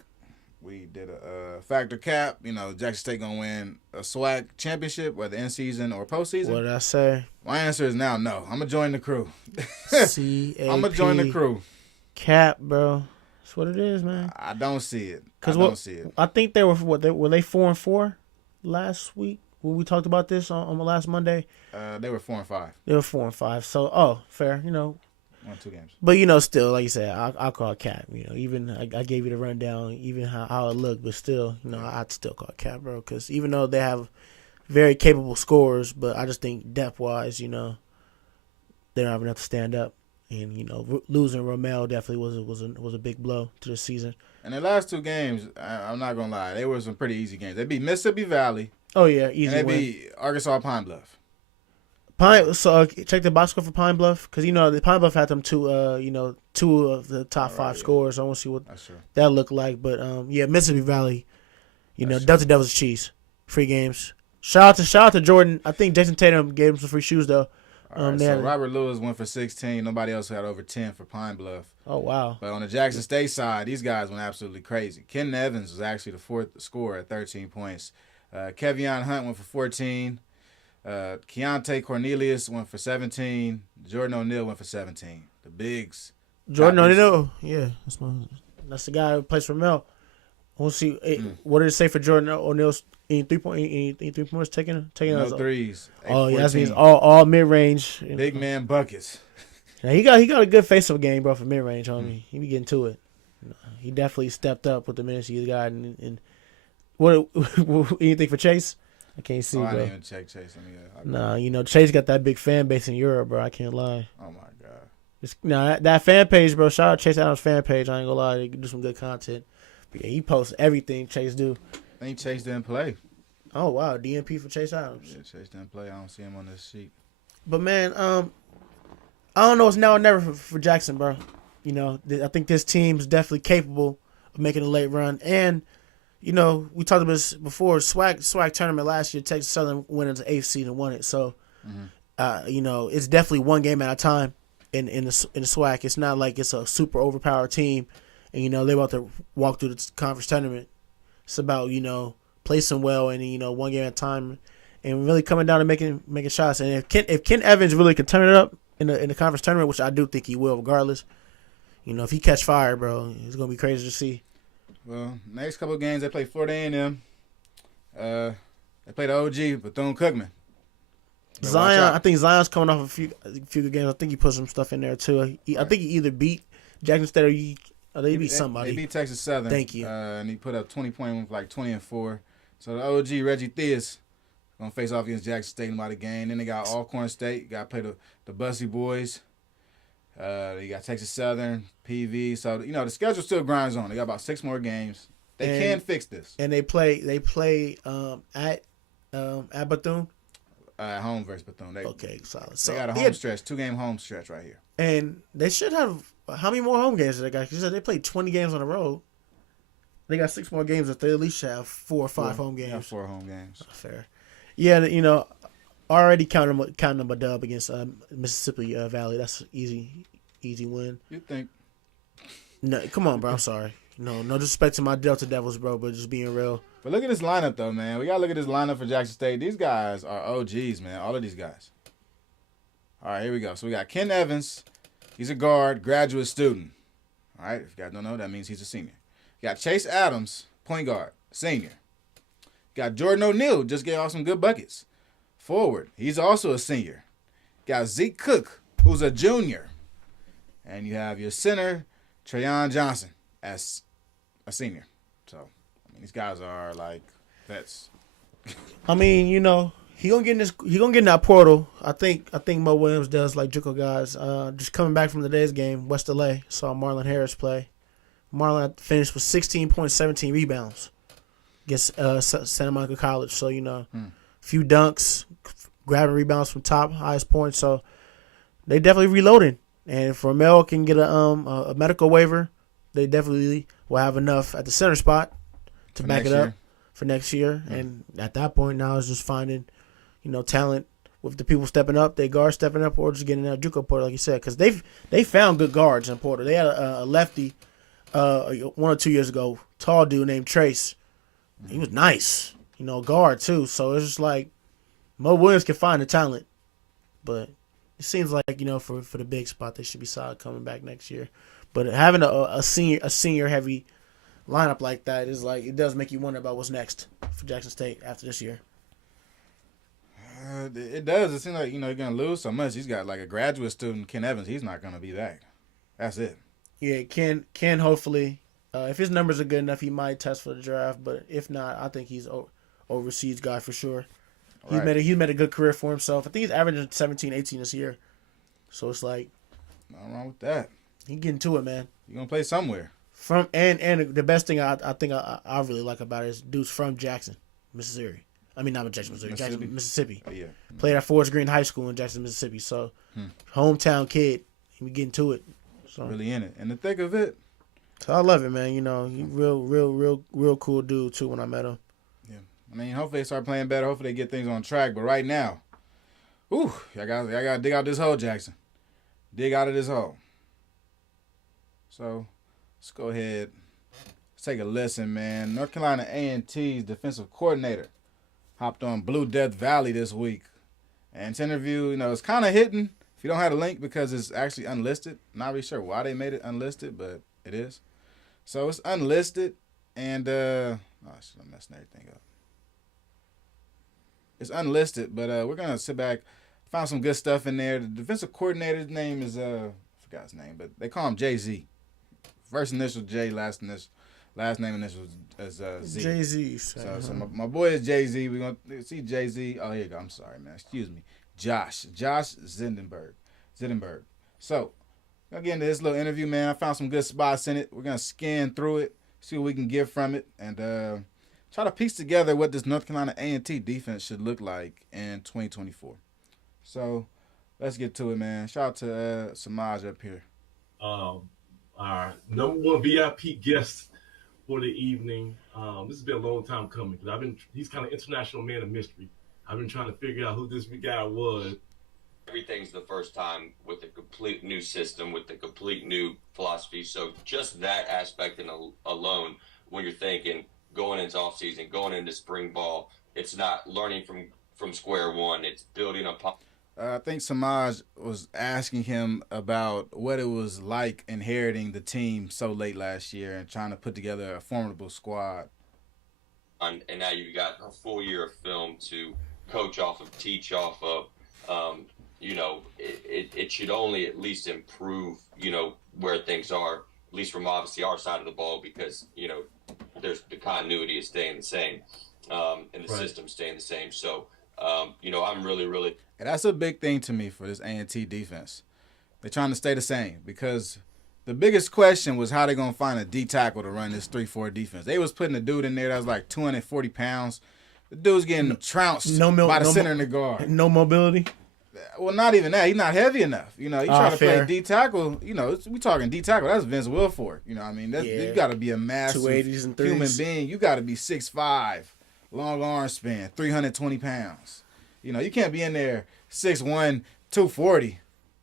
we did a factor cap. Jackson State gonna win a SWAC championship, whether in season or postseason. What did I say? My answer is now no. I'm gonna join the crew. CAP. I'm gonna join the crew. Cap, bro. That's what it is, man. I don't see it. I think they were were they 4-4 last week when we talked about this on the last Monday. They were 4-5. They were 4-5. So fair, Won 2 games. But still, like you said, I'll call it cap. Even I gave you the rundown, even how it looked, but still, I'd still call it cap, bro. Because even though they have very capable scorers, but I just think depth wise, they don't have enough to stand up. And losing Romel definitely was a big blow to the season. And the last 2 games, I'm not gonna lie, they were some pretty easy games. They beat Mississippi Valley. Oh yeah, easy. And they beat Arkansas Pine Bluff. So check the box score for Pine Bluff, because the Pine Bluff had them 2 of the top 5 scores. I want to see what that looked like. But Mississippi Valley, Delta Devils cheese, free games. Shout out to Jordan. I think Jason Tatum gave him some free shoes though. So Robert Lewis went for 16. Nobody else had over 10 for Pine Bluff. Oh, wow. But on the Jackson State side, these guys went absolutely crazy. Ken Evans was actually the 4th scorer at 13 points. Kevion Hunt went for 14. Keontae Cornelius went for 17. Jordan O'Neal went for 17. The bigs. Jordan O'Neal, yeah. That's the guy who plays for Mel. We'll see. What did it say for Jordan O'Neal's any 3 points taking no threes. Oh, yeah, that means all mid range. Big man buckets. Now, he got a good face-up game, bro, for mid-range, homie. He be getting to it. He definitely stepped up with the minutes he's got. And what anything for Chase? I can't see, I bro. didn't even check Chase. Nah, Chase got that big fan base in Europe, bro. I can't lie. Oh my god. That fan page, bro. Shout out Chase Adams fan page. I ain't gonna lie, they do some good content. But yeah, he posts everything Chase do. I think Chase didn't play. Oh wow, DNP for Chase Adams. Yeah, Chase didn't play. I don't see him on this sheet. But man, I don't know. It's now or never for Jackson, bro. I think this team's definitely capable of making a late run. And we talked about this before. SWAC tournament last year, Texas Southern went into 8th seed and won it. So, it's definitely one game at a time in the SWAC. It's not like it's a super overpowered team, and they're about to walk through the conference tournament. It's about placing well and one game at a time, and really coming down and making shots. And if Ken Evans really can turn it up in the conference tournament, which I do think he will, regardless. If he catch fire, bro, it's gonna be crazy to see. Well, next couple of games they play Florida A&M. They play the OG Bethune-Cookman. Zion, I think Zion's coming off a few good games. I think he put some stuff in there too. I think he either beat Jackson State or they beat somebody. They beat Texas Southern. Thank you. And he put up 20 points, like 20-4. So the OG Reggie Theus gonna face off against Jackson State in about a game. Then they got Alcorn State. Got to play the Bussy Boys. They got Texas Southern, PV. So the schedule still grinds on. They got about 6 more games. They can fix this. And they play at Bethune. At home versus Bethune. Okay, solid. So they got a home stretch, 2-game home stretch right here. And they should have how many more home games do they got? You said they played 20 games on the road. They got 6 more games that they at least should have 4 or 5 home games. Yeah, 4 home games. Fair. Yeah, already counting them a dub against Mississippi Valley. That's an easy win. You think? No, come on, bro. I'm sorry. No disrespect to my Delta Devils, bro, but just being real. But look at this lineup, though, man. We got to look at this lineup for Jackson State. These guys are OGs, man. All of these guys. All right, here we go. So we got Ken Evans. He's a guard, graduate student. All right, if you guys don't know, that means he's a senior. You got Chase Adams, point guard, senior. You got Jordan O'Neal, just gave off some good buckets. Forward, he's also a senior. You got Zeke Cook, who's a junior. And you have your center, Trayon Johnson, as a senior. So, these guys are like vets. He gonna get in that portal. I think Mo Williams does, like JUCO guys. Just coming back from today's game, West LA, saw Marlon Harris play. Marlon finished with 16 points, 17 rebounds against Santa Monica College. So few dunks, grabbing rebounds from top, highest points. So they definitely reloading. And if Ramel can get a medical waiver, they definitely will have enough at the center spot to back it up for next year. And at that point, now it's just finding, talent with the people stepping up, they guards stepping up, or just getting out JUCO portal, like you said, because they found good guards in Porter. They had a lefty 1 or 2 years ago, tall dude named Trace. He was nice, guard too. So it's just like Mo Williams can find the talent, but it seems like for the big spot they should be solid coming back next year. But having a senior heavy lineup like that is like, it does make you wonder about what's next for Jackson State after this year. It does. It seems like you're gonna lose so much. He's got like a graduate student, Ken Evans. He's not gonna be that. That's it. Yeah, Ken hopefully, if his numbers are good enough, he might test for the draft. But if not, I think he's overseas guy for sure. He's made a good career for himself. I think he's averaging 17, 18 this year. So it's like, nothing wrong with that. He getting to it, man. You're gonna play somewhere. And the best thing I think I really like about it is dude's from Jackson, Mississippi. I mean, not Jackson, Missouri. Jackson, Mississippi. Oh, yeah. Played at Forest Green High School in Jackson, Mississippi. So, hometown kid. He getting to it. So really in it. In the thick of it. So I love it, man. He real cool dude, too, when I met him. Yeah. Hopefully they start playing better. Hopefully they get things on track. But right now, y'all got to dig out this hole, Jackson. Dig out of this hole. So, let's go ahead. Let's take a listen, man. North Carolina A&T's defensive coordinator hopped on Blue Death Valley this week. And this interview, it's kind of hidden if you don't have a link because it's actually unlisted. Not really sure why they made it unlisted, but it is. So it's unlisted, and I'm messing everything up. It's unlisted, but we're going to sit back, Found some good stuff in there. The defensive coordinator's name is I forgot his name, but they call him Jay-Z. First initial J, last name initial is Z. Jay-Z. So my boy is Jay-Z. We're gonna see Jay-Z. Oh, here you go. I'm sorry, man. Excuse me. Josh Zindenberg. So, again, this little interview, man, I found some good spots in it. We're gonna scan through it, see what we can get from it, and try to piece together what this North Carolina A&T defense should look like in 2024. So, let's get to it, man. Shout out to Samaj up here. Our number one VIP guest for the evening. This has been a long time coming because he's kind of international man of mystery. I've been trying to figure out who this guy was. Everything's the first time with a complete new system, with a complete new philosophy. So just that aspect alone, when you're thinking going into offseason, going into spring ball, it's not learning from square one. It's building upon. I think Samaj was asking him about what it was like inheriting the team so late last year and trying to put together a formidable squad. And now you've got a full year of film to coach off of, teach off of. It should only at least improve, where things are, at least from obviously our side of the ball, because, there's the continuity is staying the same, and the system staying the same. So, I'm really. And that's a big thing to me for this A&T defense. They're trying to stay the same because the biggest question was how they're going to find a D tackle to run this 3-4 defense. They was putting a dude in there that was like 240 pounds. The dude's getting trounced by the center and the guard. No mobility? Well, not even that. He's not heavy enough. You try to play D tackle. We talking D tackle. That's Vince Wilfork. You got to be a massive 280s and human 3s. being. You got to be 6'5", long arm span, 320 pounds. You can't be in there 6'1", 240.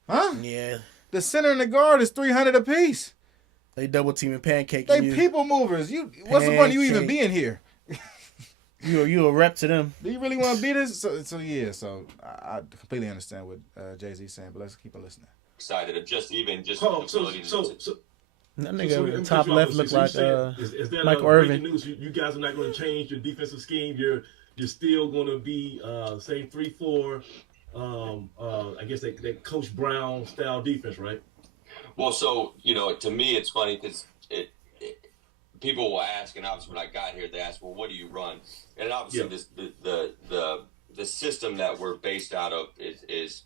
Huh? Yeah. The center and the guard is 300 apiece. They double team and pancake. They people movers. What's the point of you even being here? You a rep to them. Do you really want to be this? So I completely understand what Jay-Z's saying, but let's keep on listening. Excited of just the ability that nigga in the top left look like is there Michael breaking Irvin. news? You guys are not going to change your defensive scheme. You're still going to be same 3-4. I guess that Coach Brown style defense, right? Well, so to me, it's funny because people will ask, and obviously when I got here, they asked, "Well, what do you run?" And obviously, the system that we're based out of is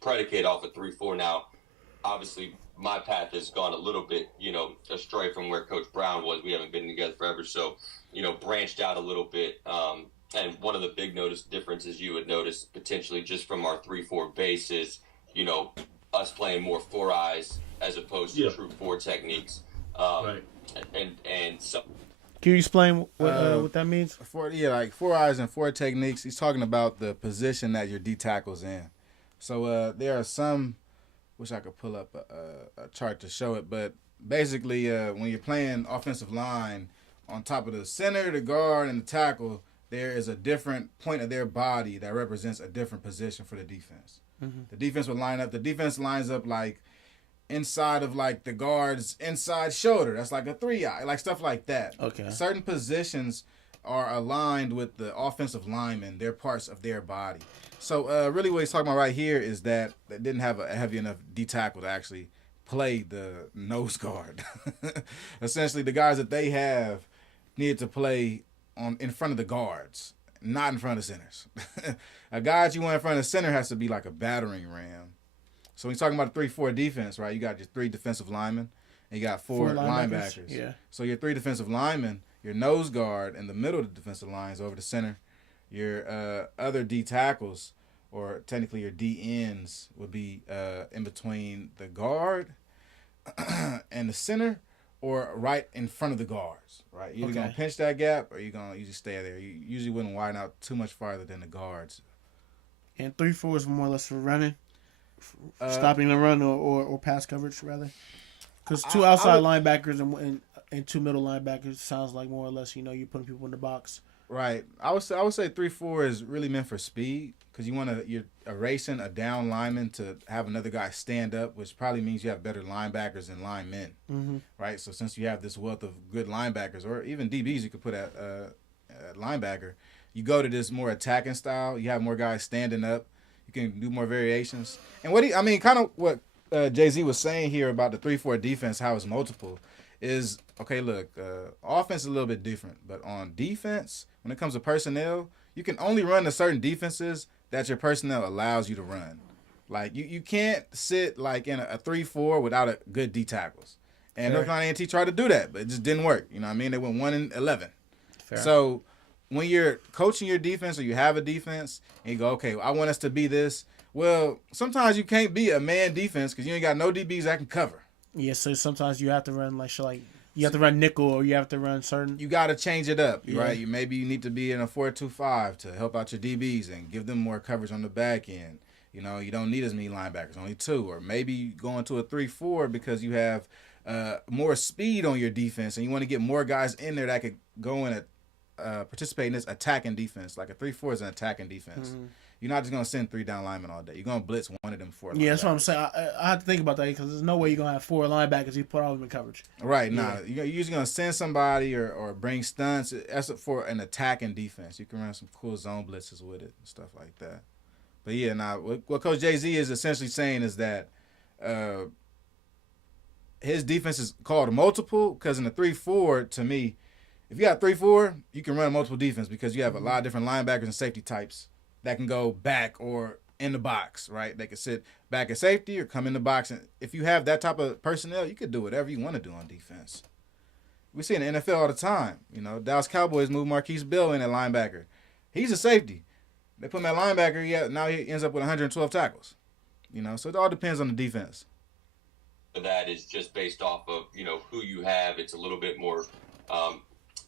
predicated off of 3-4. Now, obviously, my path has gone a little bit, astray from where Coach Brown was. We haven't been together forever, so branched out a little bit. And one of the big differences you would notice potentially just from our 3-4 base is, us playing more 4 eyes as opposed to true 4 techniques. Right. And so. Can you explain what that means? 4 eyes and 4 techniques. He's talking about the position that your D tackle's in. So there are some, wish I could pull up a chart to show it, but basically when you're playing offensive line, on top of the center, the guard, and the tackle, there is a different point of their body that represents a different position for the defense. Mm-hmm. The defense would line up. The defense lines up like inside of like the guard's inside shoulder. That's like a 3-eye, like stuff like that. Okay. Certain positions are aligned with the offensive linemen. They're parts of their body. So really what he's talking about right here is that they didn't have a heavy enough D tackle to actually play the nose guard. Essentially, the guys that they have needed to play in front of the guards, not in front of centers. A guy that you want in front of the center has to be like a battering ram. So when you're talking about a 3-4 defense, right, you got your 3 defensive linemen, and you got 4 linebackers. Yeah. So your 3 defensive linemen, your nose guard in the middle of the defensive lines over the center, your other D tackles, or technically your D ends, would be in between the guard and the center, or right in front of the guards, right? You're either going to pinch that gap, or you're going to usually stay there. You usually wouldn't widen out too much farther than the guards. And 3-4 is more or less for running, stopping the run or pass coverage, rather. Because 2 outside linebackers and 2 middle linebackers sounds like more or less, you're putting people in the box. Right. I would say 3-4 is really meant for speed, because you're erasing a down lineman to have another guy stand up, which probably means you have better linebackers and linemen. Mm-hmm. Right. So since you have this wealth of good linebackers, or even DBs you could put at linebacker, you go to this more attacking style. You have more guys standing up. You can do more variations. And kind of what Jay-Z was saying here about the 3-4 defense, how it's multiple, is, okay, look, offense is a little bit different. But on defense, when it comes to personnel, you can only run the certain defenses that your personnel allows you to run. Like, you can't sit, like, in a 3-4 without a good D tackles. And North Carolina A&T tried to do that, but it just didn't work. You know what I mean? They went 1-11. Fair. So when you're coaching your defense or you have a defense and you go, okay, I want us to be this, well, sometimes you can't be a man defense because you ain't got no DBs that can cover. Yeah, so sometimes you have to run you have to run nickel or you have to run certain. You got to change it up, Yeah. right? Maybe you need to be in a 4-2-5 to help out your DBs and give them more coverage on the back end. You know, you don't need as many linebackers, only 2. Or maybe you go into a 3-4 because you have more speed on your defense and you want to get more guys in there that could go in participate in this attacking defense. Like a 3-4 is an attacking defense. Mm-hmm. You're not just going to send 3 down linemen all day. You're going to blitz one of them 4 linebackers. Yeah, that's what I'm saying. I have to think about that because there's no way you're going to have 4 linebackers you put all of them in coverage. Right, You're usually going to send somebody or bring stunts. That's for an attacking defense. You can run some cool zone blitzes with it and stuff like that. But yeah, what Coach Jay-Z is essentially saying is that his defense is called multiple because in the 3-4, to me, if you got 3-4, you can run multiple defense because you have a lot of different linebackers and safety types that can go back or in the box, right? They can sit back at safety or come in the box. And if you have that type of personnel, you could do whatever you want to do on defense. We see in the NFL all the time. You know, Dallas Cowboys move Marquise Bell in at linebacker. He's a safety. They put him at linebacker, now he ends up with 112 tackles. You know, so it all depends on the defense. That is just based off of, you know, who you have. It's a little bit more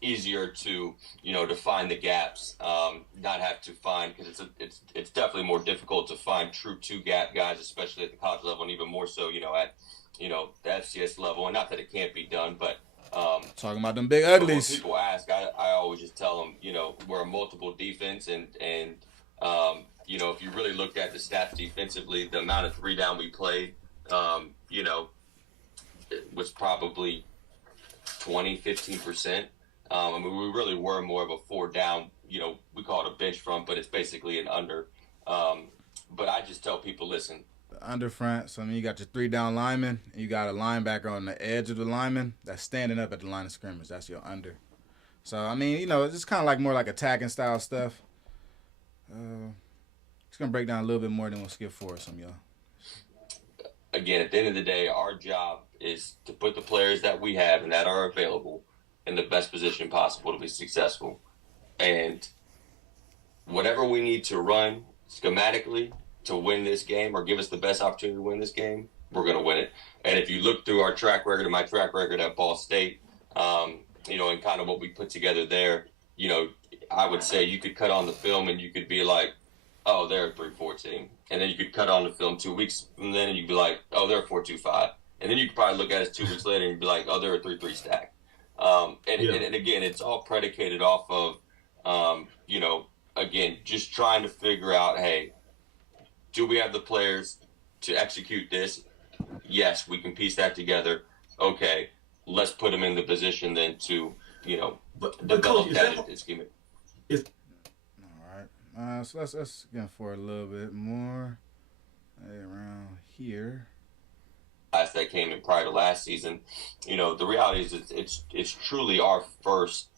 easier to, you know, to find the gaps, not have to find, because it's definitely more difficult to find true 2-gap guys, especially at the college level, and even more so, you know, at, you know, the FCS level. And not that it can't be done, but talking about them big uglies. When people ask, I always just tell them, you know, we're a multiple defense, and you know, if you really looked at the stats defensively, the amount of 3 down we played, you know, it was probably 15%. I mean, we really were more of a 4 down, you know, we call it a bench front, but it's basically an under. But I just tell people, listen. The under front, so I mean, you got your 3 down lineman, and you got a linebacker on the edge of the lineman that's standing up at the line of scrimmage. That's your under. So, I mean, you know, it's just kind of like more like attacking style stuff. It's going to break down a little bit more than we'll skip forward some, y'all. Again, at the end of the day, our job is to put the players that we have and that are available in the best position possible to be successful. And whatever we need to run schematically to win this game or give us the best opportunity to win this game, we're going to win it. And if you look through our track record and my track record at Ball State, you know, and kind of what we put together there, you know, I would say you could cut on the film and you could be like, oh, they're a 3-4 team. And then you could cut on the film 2 weeks from then and you'd be like, oh, they're a 4-2-5. And then you could probably look at us 2 weeks later and you'd be like, oh, they're a 3-3 stack. And again, it's all predicated off of, you know, again, just trying to figure out, hey, do we have the players to execute this? Yes, we can piece that together. Okay, let's put them in the position then to, you know, develop Coach, that scheme. All right. So let's get for a little bit more around here. That came in prior to last season, you know, the reality is it's truly our first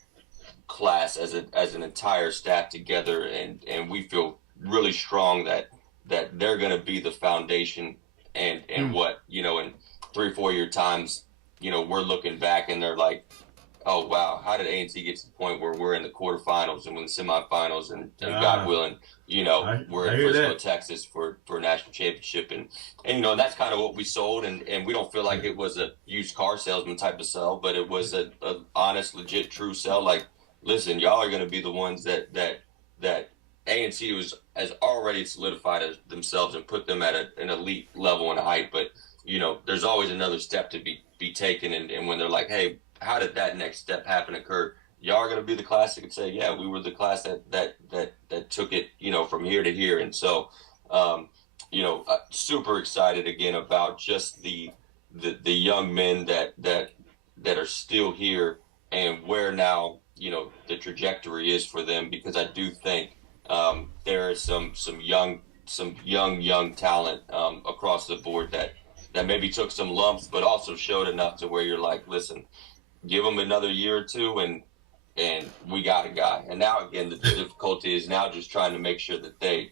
class as an entire staff together, and we feel really strong that they're going to be the foundation, and what, you know, in 3-4 year times, you know, we're looking back and they're like, oh wow, how did A&T get to the point where we're in the quarterfinals and we're in the semifinals and God willing, you know, we're in Frisco, Texas for a national championship, and you know, that's kind of what we sold, and we don't feel like it was a used car salesman type of sell, but it was a honest, legit, true sell. Like, listen, y'all are going to be the ones that A&T has already solidified themselves and put them at an elite level and height, but you know, there's always another step to be taken, and when they're like, hey, how did that next step occur? Y'all are going to be the class that could say, yeah, we were the class that took it, you know, from here to here. And so, you know, super excited again about just the young men that are still here and where now, you know, the trajectory is for them, because I do think there are some young some young talent across the board that maybe took some lumps, but also showed enough to where you're like, listen, give them another year or two, and we got a guy. And now again, the difficulty is now just trying to make sure that they,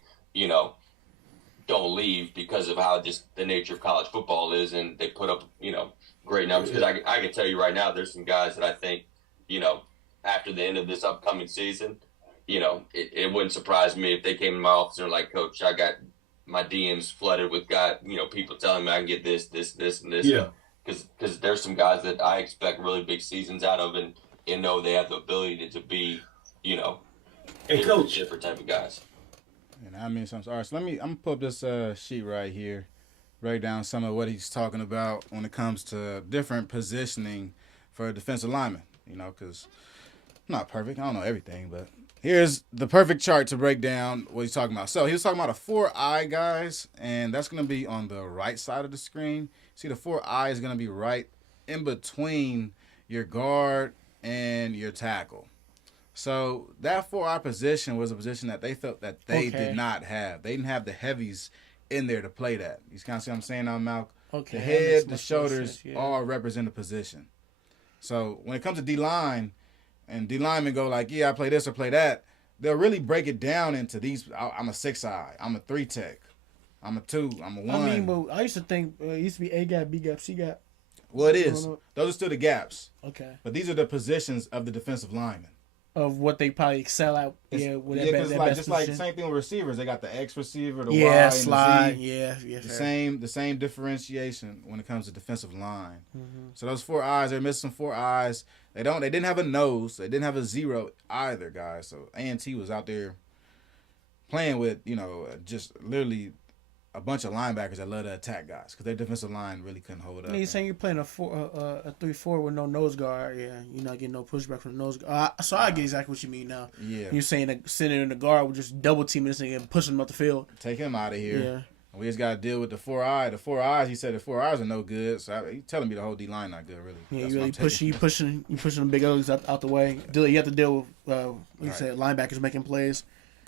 don't leave because of how just the nature of college football is, and they put up, great numbers. Because I can tell you right now, there's some guys that I think, after the end of this upcoming season, it wouldn't surprise me if they came in my office and were like, Coach, I got my DMs flooded with people telling me I can get this, and this. Yeah. Because there's some guys that I expect really big seasons out of, and know they have the ability to be, and coach, different type of guys. And I mean, all right. So I'm gonna pull up this sheet right here, break down some of what he's talking about when it comes to different positioning for a defensive lineman. Because I'm not perfect. I don't know everything, but here's the perfect chart to break down what he's talking about. So he was talking about a 4-eye, guys, and that's gonna be on the right side of the screen. See, the 4-eye is gonna be right in between your guard and your tackle. So that 4-eye position was a position that they felt that they did not have. They didn't have the heavies in there to play that. You kind of see what I'm saying now, Malk? Okay. The head, the shoulders all represent a position. So when it comes to D-line, and D-linemen go like, yeah, I play this or play that, they'll really break it down into these. I'm a 6-eye. I'm a 3-tech. I'm a 2. I'm a 1. I mean, but I used to think it used to be A-gap, B-gap, C-gap. Well, it is. Those are still the gaps. Okay. But these are the positions of the defensive lineman. Of what they probably excel at. Because like same thing with receivers. They got the X receiver, the Y, and slide. the Z. The same differentiation when it comes to defensive line. Mm-hmm. So those 4 eyes, they're missing 4 eyes. They didn't have a nose. They didn't have a 0 either, guys. So A&T was out there playing with, just literally a bunch of linebackers that love to attack guys because their defensive line really couldn't hold up. You're saying you're playing a 3-4 with no nose guard. Yeah, you're not getting no pushback from the nose guard. So I get exactly what you mean now. Yeah. You're saying that sitting in the guard with just double teaming this nigga and pushing him up the field. Take him out of here. Yeah. We just got to deal with the 4-eye. The 4 eyes, he said the 4 eyes are no good. So he's telling me the whole D-line not good, really. Yeah, you really pushing them big O's out the way. You have to deal with, you said, linebackers making plays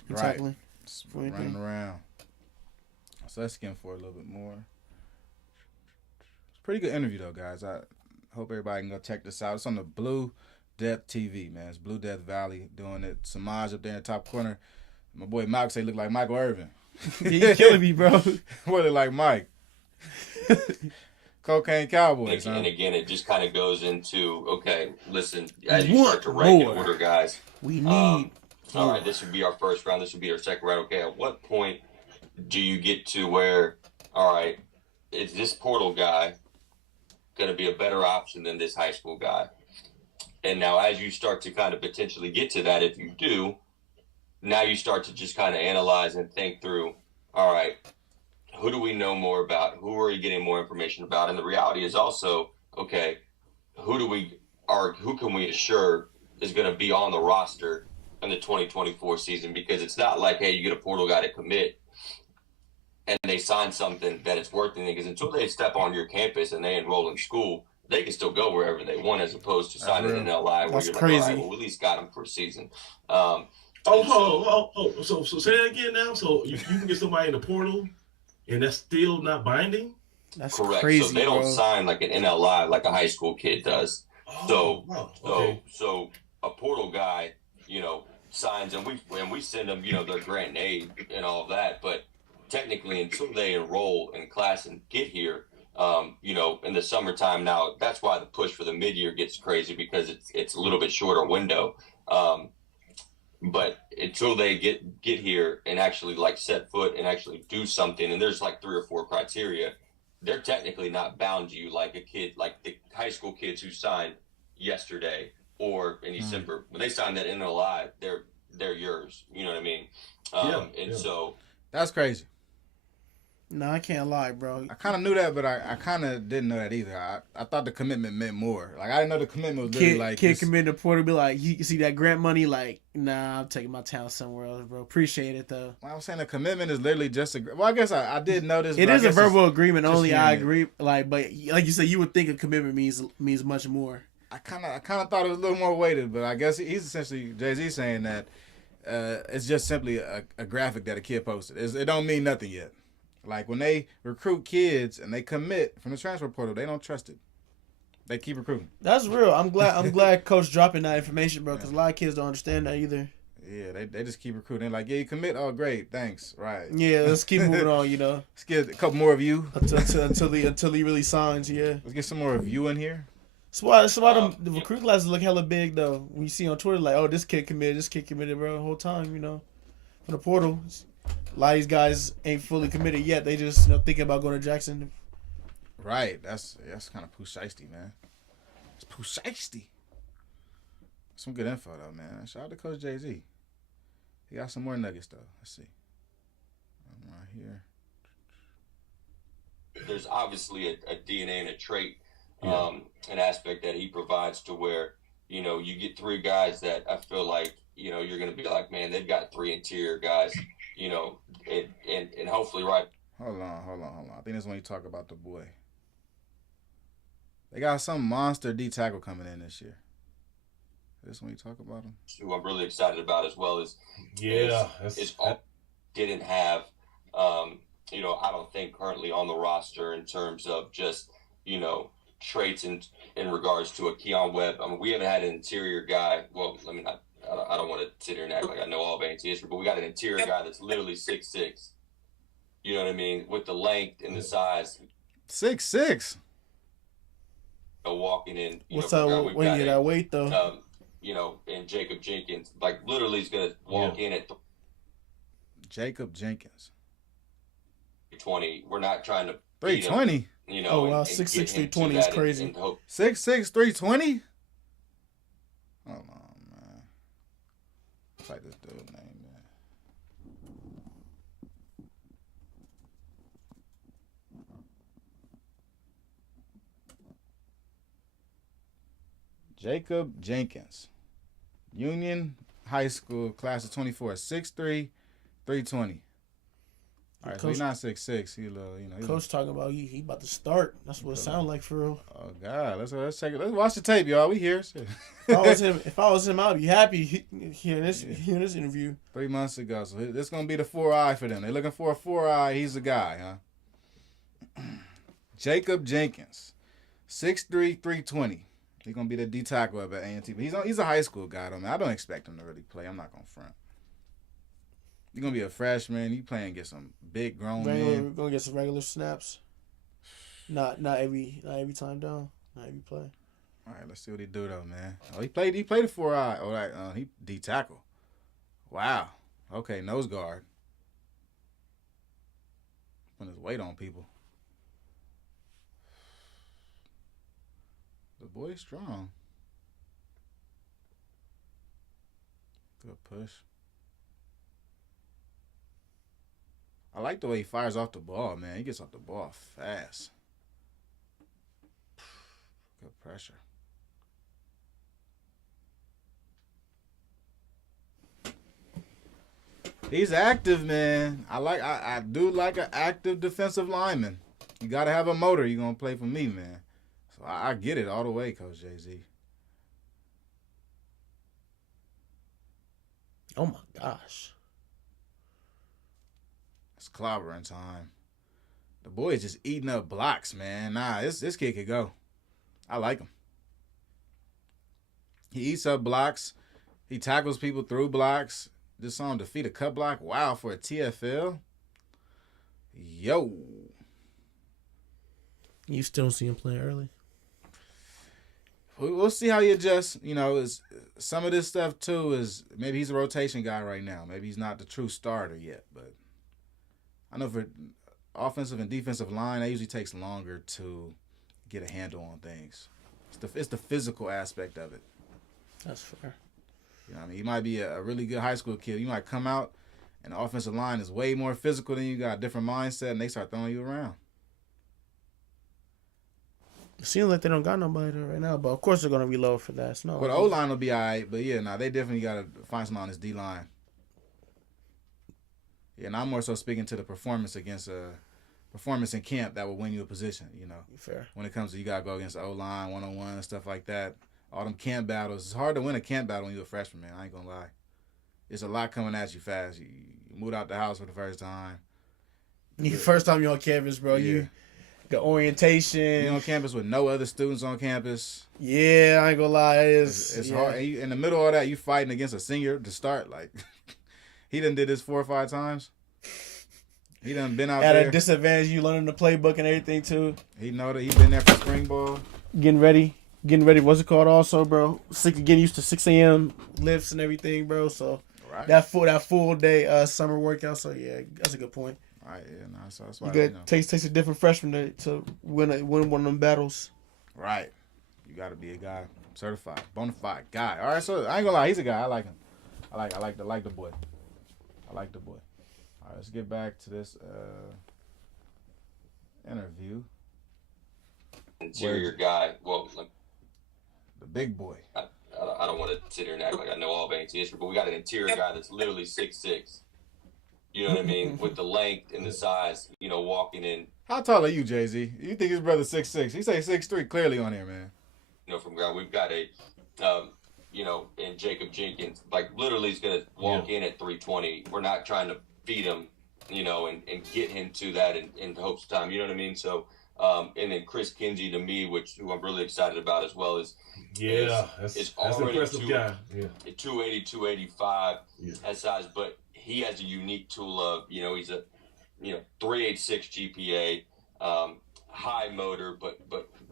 and tackling. Running around. So let's skim for a little bit more. It's a pretty good interview, though, guys. I hope everybody can go check this out. It's on the Blue Death TV, man. It's Blue Death Valley doing it. Samaj up there in the top corner. My boy Mike say look like Michael Irvin. You killing me, bro. What look like Mike? Cocaine Cowboys. And again, it just kind of goes into, okay, listen, as you start to rank and order guys. We need. All right, this would be our first round. This would be our second round. Okay, at what point do you get to where, all right, is this portal guy going to be a better option than this high school guy? And now as you start to kind of potentially get to that, if you do, now you start to just kind of analyze and think through, all right, who do we know more about? Who are we getting more information about? And the reality is also, okay, who can we assure is going to be on the roster in the 2024 season? Because it's not like, hey, you get a portal guy to commit and they sign something that it's worth anything, because until they step on your campus and they enroll in school, they can still go wherever they want, as opposed to signing an LI where you're crazy. like, all right, well, we at least got them for a season. So say that again now. So you can get somebody in the portal, and that's still not binding? That's correct. Crazy, so they don't bro. sign like an NLI like a high school kid does. So a portal guy, signs, and we send them, their grant and aid and all of that, but technically until they enroll in class and get here, in the summertime now, that's why the push for the mid-year gets crazy, because it's a little bit shorter window. But until they get here and actually like set foot and actually do something, and there's like 3 or 4 criteria, they're technically not bound to you like a kid, like the high school kids who signed yesterday or in December. When they sign that NLI, they're yours. You know what I mean? So that's crazy. No, I can't lie, bro. I kind of knew that, but I kind of didn't know that either. I thought the commitment meant more. Like, I didn't know the commitment was really like... Kid committed to Porter, be like, you see that grant money? Like, nah, I'm taking my talent somewhere else, bro. Appreciate it, though. Well, I'm saying the commitment is literally just a... Well, I guess I did know this, It but is a verbal agreement only, I agree. It. Like, but like you said, you would think a commitment means much more. I kind of thought it was a little more weighted, but I guess he's essentially... Jay-Z saying that it's just simply a graphic that a kid posted. It don't mean nothing yet. Like when they recruit kids and they commit from the transfer portal, they don't trust it. They keep recruiting. That's real. I'm glad Coach dropping that information, bro, because a lot of kids don't understand that either. Yeah, they just keep recruiting. They're like, yeah, you commit. Oh, great, thanks. Right. Yeah, let's keep moving on. You know, let's get a couple more of you until he really signs. Yeah, let's get some more of you in here. That's why the recruit classes look hella big though. When you see on Twitter like, oh, this kid committed, bro, the whole time. You know, from the portal, a lot of these guys ain't fully committed yet. They just thinking about going to Jackson. Right. That's kind of Pooh Shiesty, man. It's Pooh Shiesty. Some good info though, man. Shout out to Coach Jay-Z. He got some more nuggets though. Let's see. I'm right here. There's obviously a DNA and a trait, an aspect that he provides to where, you get three guys that I feel like, you're going to be like, man, they've got three interior guys, and hopefully right. Hold on. I think that's when you talk about the boy. They got some monster D tackle coming in this year. This when you talk about him. Who I'm really excited about as well is didn't have, I don't think currently on the roster in terms of just, traits in regards to a Keon Webb. I mean, we haven't had an interior guy. Well, I mean, I don't want to sit here and act like I know all of Banks history, but we got an interior guy that's literally 6'6". You know what I mean? With the length and the size. 6'6". Walking in. What's up? When you that weight though? And Jacob Jenkins, like literally, is gonna walk in at Jacob Jenkins. 20. We're not trying to 320. Oh wow, 6'6", 320 is crazy. 6'6", 320. Hold on, man. What's like this dude's name, man? Jacob Jenkins, Union High School, class of 24, 6'3", 320. All right, so he's not 6'6". He a little, Coach talking about he about to start. That's what it sounds like for real. Oh God, let's check it. Let's watch the tape, y'all. We here. If I was him, I'd be happy hearing this interview. 3 months ago, so this gonna be the 4-eye for them. They're looking for a 4-eye. He's the guy, huh? Jacob Jenkins, 6'3", 320. He's gonna be the D tackle up at A&T, but he's a high school guy, though, man. I don't expect him to really play. I'm not gonna front. You're gonna be a freshman. You playing against some big grown men. We're gonna get some regular snaps. Not every time down. Not every play. All right, let's see what he do though, man. Oh, he played a 4-eye. All right, he D tackle. Wow. Okay, nose guard. Putting his weight on people. The boy's strong. Good push. I like the way he fires off the ball, man. He gets off the ball fast. Good pressure. He's active, man. I do like an active defensive lineman. You got to have a motor. You're going to play for me, man. So I get it all the way, Coach Jay-Z. Oh, my gosh. It's clobbering time. The boy is just eating up blocks, man. Nah, this kid could go. I like him. He eats up blocks. He tackles people through blocks. Just saw him defeat a cut block. Wow, for a TFL. Yo. You still see him playing early? We'll see how he adjusts. Some of this stuff, too, is maybe he's a rotation guy right now. Maybe he's not the true starter yet, but I know for offensive and defensive line, that usually takes longer to get a handle on things. It's the physical aspect of it. That's fair. You might be a really good high school kid. You might come out, and the offensive line is way more physical than you, got a different mindset, and they start throwing you around. It seems like they don't got nobody there right now, but of course they're going to reload for that. Well, the O-line will be all right, but they definitely got to find someone on this D-line. Yeah, and I'm more so speaking to the performance in camp that will win you a position, Fair. When it comes to you got to go against the O-line, one-on-one, and stuff like that. All them camp battles. It's hard to win a camp battle when you're a freshman, man. I ain't going to lie. it's a lot coming at you fast. You moved out the house for the first time. First time you're on campus, bro. Yeah. The orientation. You're on campus with no other students on campus. Yeah, I ain't gonna lie. It's hard. And in the middle of all that, you fighting against a senior to start. Like, he done did this 4 or 5 times. He done been out at there. a disadvantage. You learning the playbook and everything too. He know that he been there for spring ball. Getting ready. What's it called? Also, bro. Getting used to 6 a.m. lifts and everything, bro. So that full day summer workout. So yeah, that's a good point. Right, yeah, no, so that's why you got takes a different freshman to win one of them battles. Right, you got to be a guy, certified, bona fide guy. All right, so I ain't gonna lie, he's a guy. I like him. I like the boy. I like the boy. All right, let's get back to this interview. Interior guy, well, the big boy. I don't want to sit here and act like I know all of Banks' history, but we got an interior guy that's literally 6'6". You know what I mean? With the length and the size, you know, walking in. How tall are you, Jay-Z? You think his brother's 6'6"? He say 6'3" clearly on here, man. You know, from ground, we've got a, you know, and Jacob Jenkins, like literally he's going to walk in at 320. We're not trying to feed him, you know, and get him to that in hopes of time. You know what I mean? So, and then Chris Kinsey to me, who I'm really excited about as well, is that's an impressive guy. Yeah. 280, 285 at size, but he has a unique tool of, you know, he's a, 386 GPA, high motor, but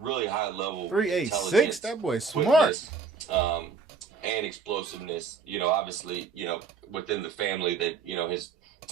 really high level 386. That boy's smart. And explosiveness. You know, obviously, you know, within the family that, you know, his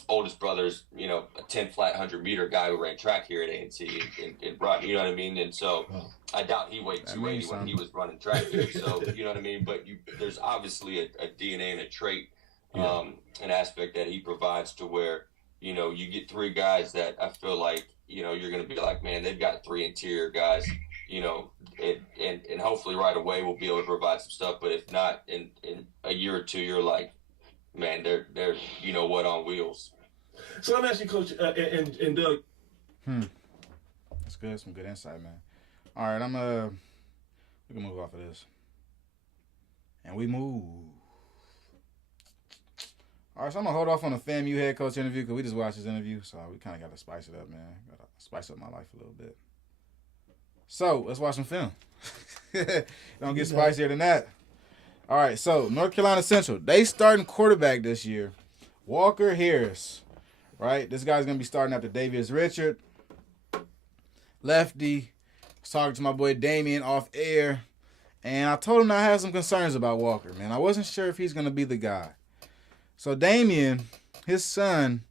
oldest brother's, you know, a 10 flat 100-meter guy who ran track here at A&T and brought, you know what I mean? And so I doubt he weighed 280 when he was running track here. So, you know what I mean? But there's obviously a DNA and a trait, an aspect that he provides to where, you know, you get 3 guys that I feel like, you know, you're going to be like, man, they've got 3 interior guys, you know, and hopefully right away we'll be able to provide some stuff. But if not, in a year or two, you're like, man, they're you know what, on wheels. So I'm asking Coach and Doug. That's good. Some good insight, man. All right, we can move off of this. And we move. All right, so I'm going to hold off on the FAMU head coach interview because we just watched his interview, so we kind of got to spice it up, man. Got to spice up my life a little bit. So, let's watch some film. Don't get spicier than that. All right, so North Carolina Central, they starting quarterback this year, Walker Harris, right? This guy's going to be starting after Davius Richard. Lefty. I was talking to my boy Damien off air, and I told him I had some concerns about Walker, man. I wasn't sure if he's going to be the guy. So Damien, his son,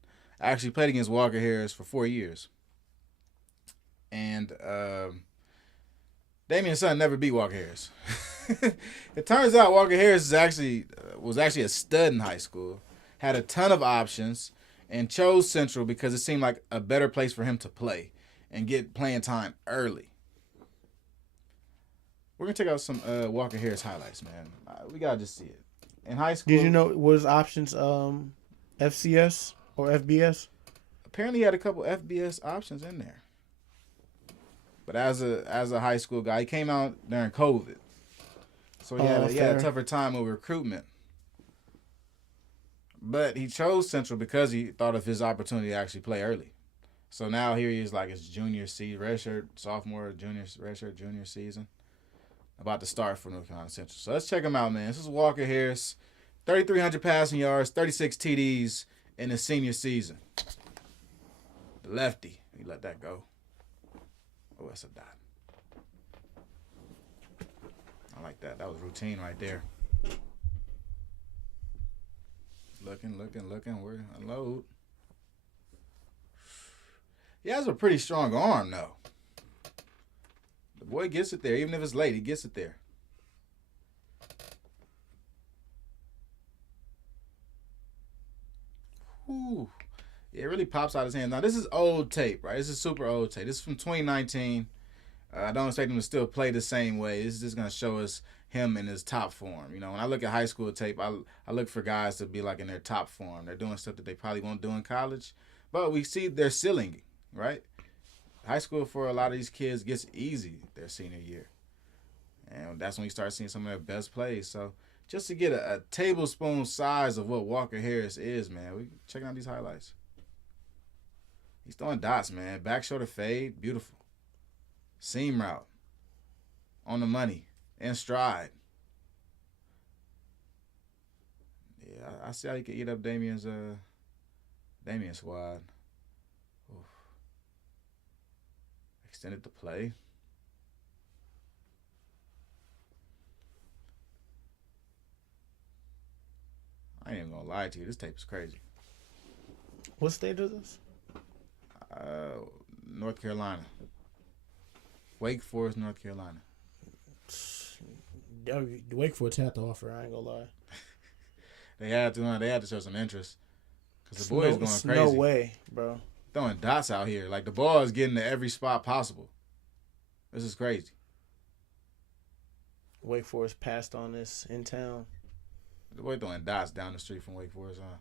actually played against Walker Harris for 4 years. And Damien's son never beat Walker Harris. It turns out Walker Harris was actually a stud in high school, had a ton of options, and chose Central because it seemed like a better place for him to play and get playing time early. We're going to check out some Walker Harris highlights, man. We got to just see it. In high school. Did you know was options FCS or FBS? Apparently he had a couple FBS options in there. But as a high school guy, he came out during COVID. So he had a tougher time with recruitment. But he chose Central because he thought of his opportunity to actually play early. So now here he is like his junior season, sophomore, junior season. About to start for North Carolina Central. So let's check him out, man. This is Walker Harris. 3,300 passing yards, 36 TDs in his senior season. The lefty. He let that go. Oh, that's a dot. I like that. That was routine right there. Looking. We're unload. He has a pretty strong arm, though. The boy gets it there. Even if it's late, he gets it there. Ooh. Yeah, it really pops out his hand. Now, this is old tape, right? This is super old tape. This is from 2019. I don't expect him to still play the same way. This is just going to show us him in his top form. You know, when I look at high school tape, I look for guys to be like in their top form. They're doing stuff that they probably won't do in college. But we see their ceiling, right? High school for a lot of these kids gets easy their senior year. And that's when you start seeing some of their best plays. So just to get a tablespoon size of what Walker Harris is, man. We checking out these highlights. He's throwing dots, man. Back shoulder fade, beautiful. Seam route, on the money, in stride. Yeah, I see how you can eat up Damian's squad. Oof. Extended the play. I ain't even gonna lie to you. This tape is crazy. What state is this? North Carolina. Wake Forest, North Carolina. Wake Forest had to offer. I ain't gonna lie. They had to show some interest because the boys going crazy. No way, bro. Throwing dots out here. Like, the ball is getting to every spot possible. This is crazy. Wake Forest passed on this in town. The boy throwing dots down the street from Wake Forest, huh?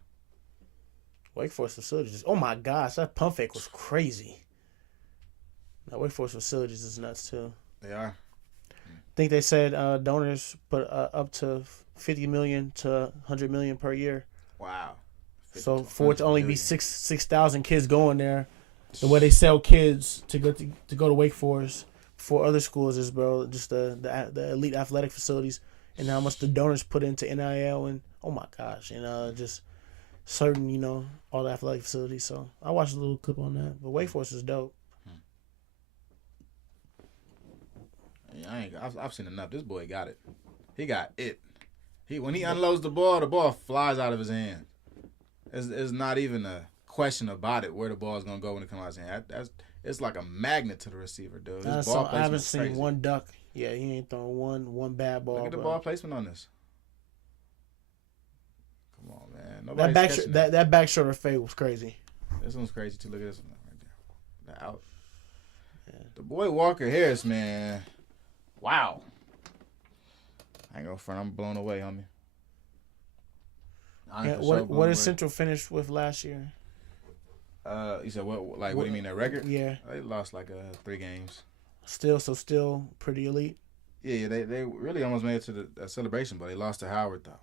Wake Forest facilities. Oh my gosh, that pump fake was crazy. Now Wake Forest facilities is nuts too. They are. I think they said donors put up to $50 million to $100 million per year. Wow. So for it to only be 6,000 kids going there, the way they sell kids to go to Wake Forest for other schools is, bro, just the elite athletic facilities and how much the donors put into NIL and oh my gosh, and just certain, all the athletic facilities. So I watched a little clip on that. But Wake Forest is dope. Yeah, I've seen enough. This boy got it. He got it. When he unloads the ball flies out of his hand. It's not even a question about it where the ball is gonna go when it comes out of his hand. It's like a magnet to the receiver, dude. I haven't seen one duck. Yeah, he ain't throwing one bad ball. Look at the ball placement on this. Come on, man. That back shoulder fade was crazy. This one's crazy too. Look at this one right there. The out. Yeah. The boy Walker Harris, man. Wow. I ain't gonna front. I'm blown away, homie. Yeah, what did Central finish with last year? You said what? Like, what do you mean, their record? Yeah, they lost like 3 games. Still pretty elite. Yeah, they really almost made it to the celebration, but they lost to Howard though.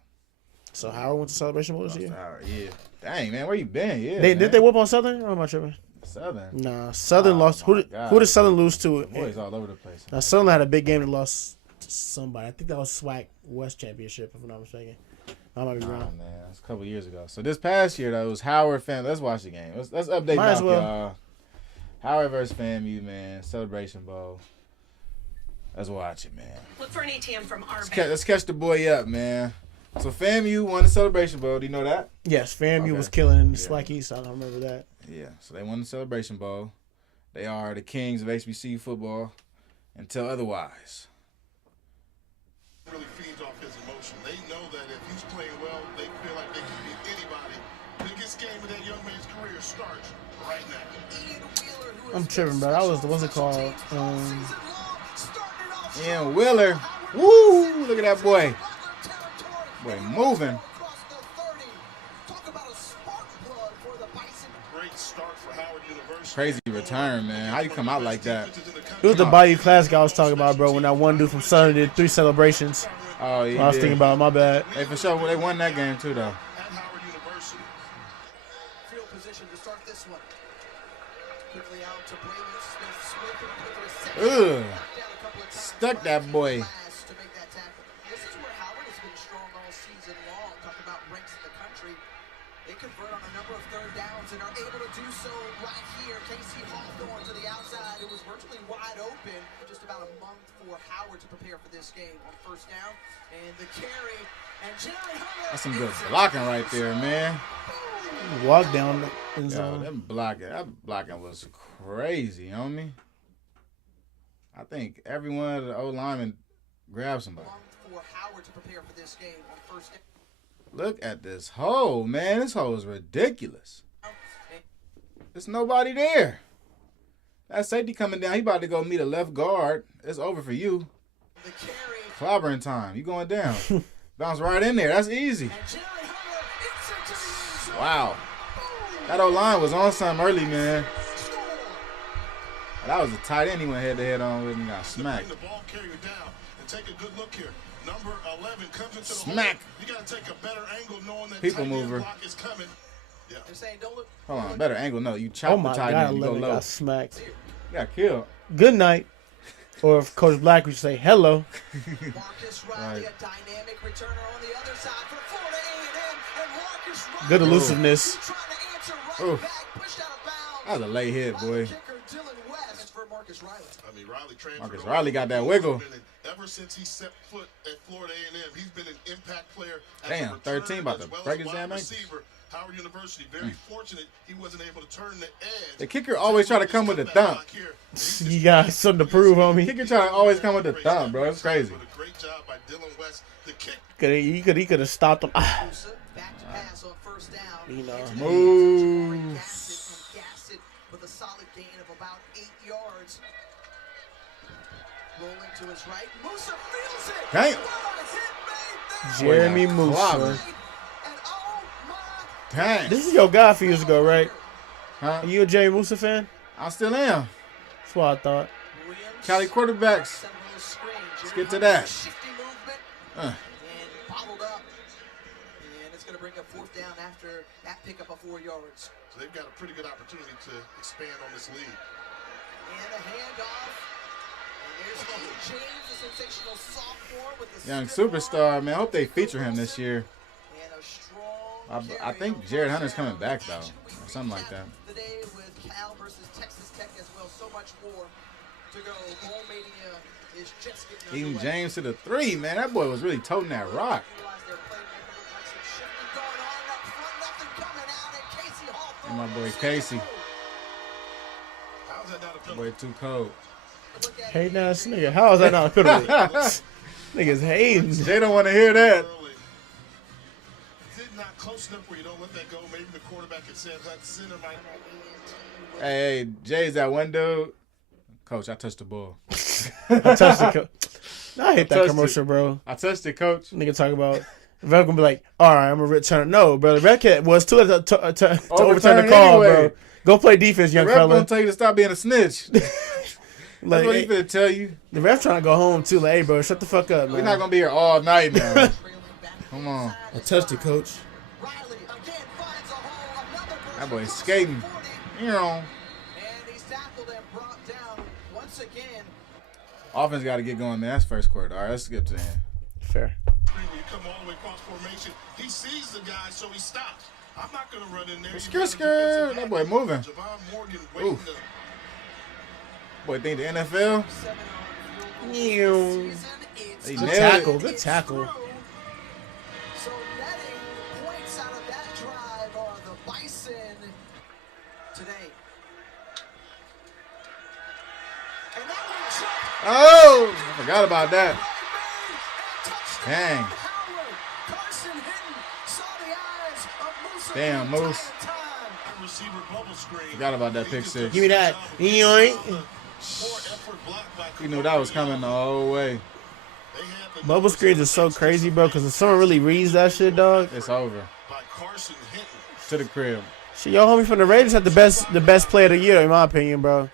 So Howard went to celebration bowl this year. Howard, yeah. Dang, man, where you been? Yeah, did they whoop on Southern? Or am I tripping? Southern. Nah, Southern lost. Who did Southern lose to? The boys all over the place. Now Southern had a big game that lost to somebody. I think that was SWAC West Championship, if I'm not mistaken. I might be wrong. Man, that's a couple years ago. So this past year, though, it was Howard FAMU. Let's watch the game. Let's update now, y'all. Howard versus FAMU, man. Celebration Bowl. Let's watch it, man. Look for an ATM from our let's catch the boy up, man. So FAMU won the Celebration Bowl. Do you know that? Yes, FAMU was killing in the SWAC East. I don't remember that. Yeah, so they won the Celebration Bowl. They are the kings of HBCU football until otherwise. Really feeds off his emotion. They know that if he's playing well, they feel like they can beat anybody. Biggest game of that young man's career starts right now. I'm tripping, bro. That was what's it called? Ian Wheeler. Woo! Look at that boy. Boy, moving. Crazy return, man. How you come out like that? It was the Bayou Classic I was talking about, bro, when that one dude from Southern did 3 celebrations. Oh, yeah. I was thinking about it, my bad. Hey, for sure, they won that game, too, though. Field position to start this one. Quickly out to Braylon Smith. Ugh. Stuck that boy. This is where Howard has been strong all season long. Talk about ranks in the country. They convert on a number of third downs and are able to do so right here. Casey Hawthorne to the outside. It was virtually wide open. Just about a month for Howard to prepare for this game on first down. And the carry. And Jerry Hunter. That's some good blocking right there, man. Walk down in zone. That blocking was crazy, homie. I think every one of the old linemen grabbed somebody. For Howard to prepare for this game on first down. Look at this hole, man. This hole is ridiculous. There's nobody there. That safety coming down. He about to go meet a left guard. It's over for you. Clobbering time. You going down. Bounce right in there. That's easy. Wow. That old line was on something early, man. That was a tight end he went head-to-head on with and got smacked. The ball carrier down, And take a good look here. Number 11 comes into the Smack. hole. You got to take a better angle knowing that People tight end mover. block is coming. Yeah. They're saying don't look. Hold on, better angle. No, you chop Oh the my tight God, end. You go 11 low. got smacked. You got killed. Good night. Or if Coach Black would say hello. Marcus Riley, a dynamic returner on the other side for Florida A&M, and Marcus Riley. Good elusiveness. Trying to answer right Oof. back, pushed out of bounds. That was a late hit, boy. Kicker Dylan West for Marcus Riley. I mean, Riley transferred Marcus over. Riley got that wiggle. Ever since he set foot at Florida A&M, he's been an impact player. As Damn, a returner 13 about as to well break as his wide damn ankles. receiver. Howard University, very fortunate he wasn't able to turn the edge. The kicker always try to come with the thump. You got something to prove, homie. Kicker try to always come with the thump, bro. It's crazy. Great job by Dylan West. The kick. He could have stopped him. Back to pass on first down. You know. Moves. Gassed it with a solid gain of about 8 yards. Rolling to his right. Musa feels it. Damn. Jeremy Boy, got Musa. Dang. This is your guy a few years ago, right? Huh? Are you a Jeremy Musa fan? I still am. That's what I thought. Cali quarterbacks. Let's get to that. And bottled up. And it's going to bring up fourth down after that pickup of 4 yards. So they've got a pretty good opportunity to expand on this lead. And a handoff. And there's Mo James, the sensational sophomore with the Young superstar, man. I hope they feature him this year. And a strong I think Jared Hunter's coming back, though. Or something like that. the day with Cal versus Texas Tech as well. So much more to go. Bowl Mania is just getting Even underway. James to the 3, man. That boy was really toting that rock. And my boy Casey. How's that not a That penalty? boy too cold. Hey, now this nigga. How is that not a penalty? Niggas hating. They don't want to hear that. Did not close enough where you don't let that go. Maybe the quarterback had said that center might. Hey, Jay's that one dude. Coach, I touched the ball. I touched it. I hate that touched commercial, it. bro. I touched it, coach. Nigga talk about. The ref gonna be like, all right, I'm a return. No, bro. The ref was too late to overturn the call, anyway. bro. Go play defense, young The ref fella. gonna tell you to stop being a snitch. That's Like, what he finna tell you. the ref trying to go home too. Like, hey, bro, shut the fuck up, man. We're not gonna be here all night now. Come on. I touched it, coach. That boy's skating. You know. And he's tackled and brought down once again. Offense got to get going, man. That's first quarter. All right, let's skip to the end. Fair. When you come all the way across formation, he sees the guy, so he stops. I'm not going to run in there. Skirt. That boy moving. Javon Morgan waiting Oof. to. Boy, think the NFL? Good He nailed tackle. it. Good tackle. So netting points out of that drive are the Bison today. And that one jumped. Oh, I forgot about that. Dang. Carson Hinton saw the eyes of Musa. Damn, Moose. Receiver bubble screen. Forgot about that pick six. Give me that. Yoink. You knew that was coming the whole way. Bubble screens are so crazy, bro, because if someone really reads that shit, dog. It's over. By Carson Hinton. To the crib. Shit, your homie from the Raiders had the best play of the year, in my opinion, bro.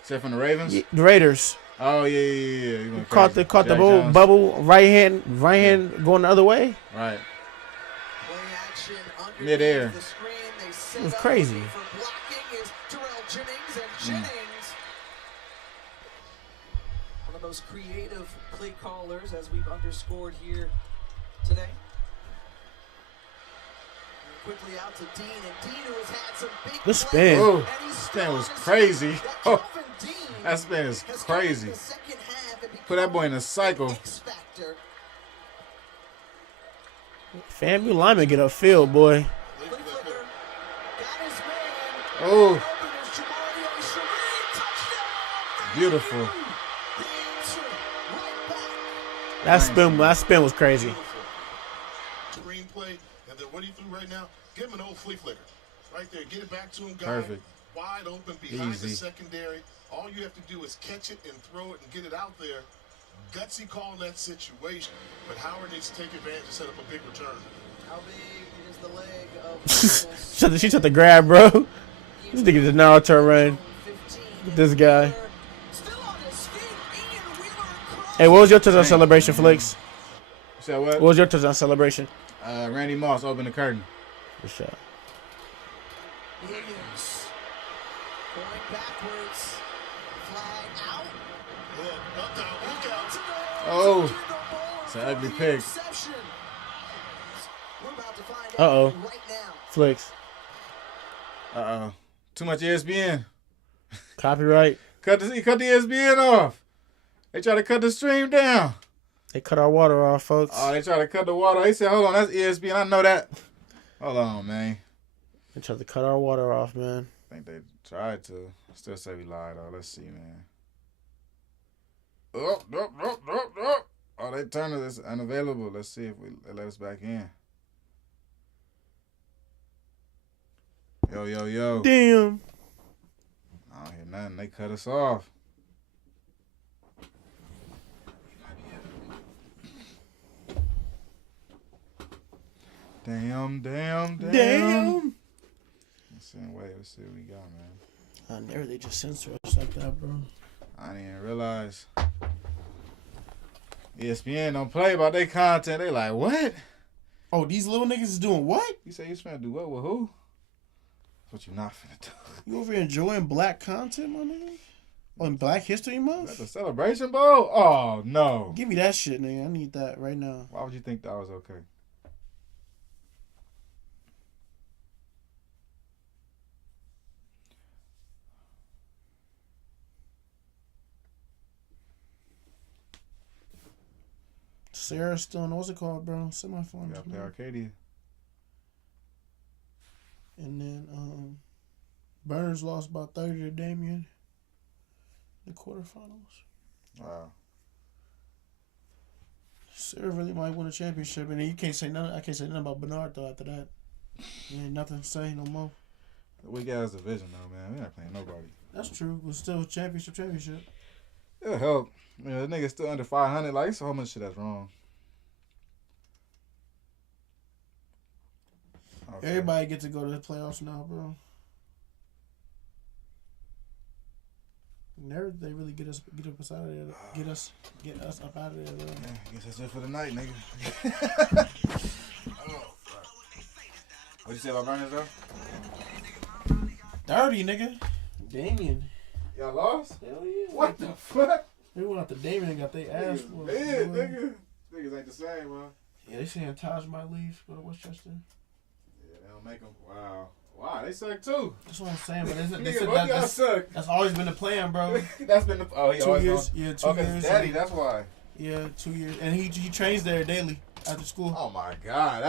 Except from the Ravens? The Raiders. Oh, yeah. You went Caught crazy. the Jack bubble, Jones. bubble right hand going the other way. Right. Play action underneath Mid-air. the screen. They set It was up crazy. for blocking is Terrell Jennings and Jennings. One of those creative play callers, as we've underscored here today. Quickly out to Dean, and Dean who has had some big Good spin. Oh, that was crazy. Oh, that spin is crazy. Put that boy in a cycle. FAMU lineman get upfield, boy. Oh. Beautiful. That spin was crazy. Screenplay, and then what he threw right now, give him an old flea flicker. Right there, get it back to him, guy. Perfect. Wide open behind the Easy. secondary. All you have to do is catch it and throw it and get it out there. Gutsy call in that situation, but Howard needs to take advantage and set up a big return. How big is the leg of She took the grab, bro. This nigga did Naruto run. Look at this guy. Hey, what was your touchdown celebration, Flex? You said what? What was your touchdown celebration? Randy Moss opened the curtain. Good shot. Williams going backwards. Flag out. Oh, it's an ugly pick. We're about to find out Uh-oh. right now. Flex. Uh-oh. Too much ESPN. Copyright. He cut the ESPN off. They try to cut the stream down. They cut our water off, folks. Oh, they try to cut the water. He said, hold on, that's ESPN. I know that. Hold on, man. They tried to cut our water off, man. I think they tried to. Still say we lied, though. Let's see, man. Oh, they turned this unavailable. Let's see if they let us back in. Yo. Damn. I don't hear nothing. They cut us off. Damn. Let's see what we got, man. I never they just censor us like that, bro. I didn't even realize. ESPN don't play about their content. They like, what? Oh, these little niggas is doing what? You say you finna do what with who? That's what you not finna do. You over here enjoying black content, my nigga? On Black History Month? Is that the Celebration Bowl? Oh, no. Give me that shit, nigga. I need that right now. Why would you think that was okay? Sarah Stone, what's it called, bro? Semifinals. You gotta play Arcadia. And then Burns lost by 30 to Damien. The quarterfinals. Wow. Sarah really might win a championship, and then you can't say nothing. I can't say nothing about Bernard though. After that, there ain't nothing to say no more. We got us division though, man. We not playing nobody. That's true, but still championship. It'll help. You know, the nigga's still under 500. Like, it's so much shit that's wrong. Okay. Everybody get to go to the playoffs now, bro. Never they really get us out of there. Get us up out of there, bro. Yeah, I guess that's it for the night, nigga. What'd you say about Burners though? 30, nigga. Damien. Y'all lost? Hell yeah. What the fuck? They went out to Damien and got their ass for nigga. Niggas ain't the same, man. Yeah, they saying Taj might leave, go to Westchester. Yeah, they don't make them. Wow. Wow, they suck too. That's what I'm saying, but they Nigga, said suck. that's always been the plan, bro. That's been the he 2 always years. gonna, Yeah, 2 years. Daddy, that's why. Yeah, 2 years. And he trains there daily after school. Oh my God.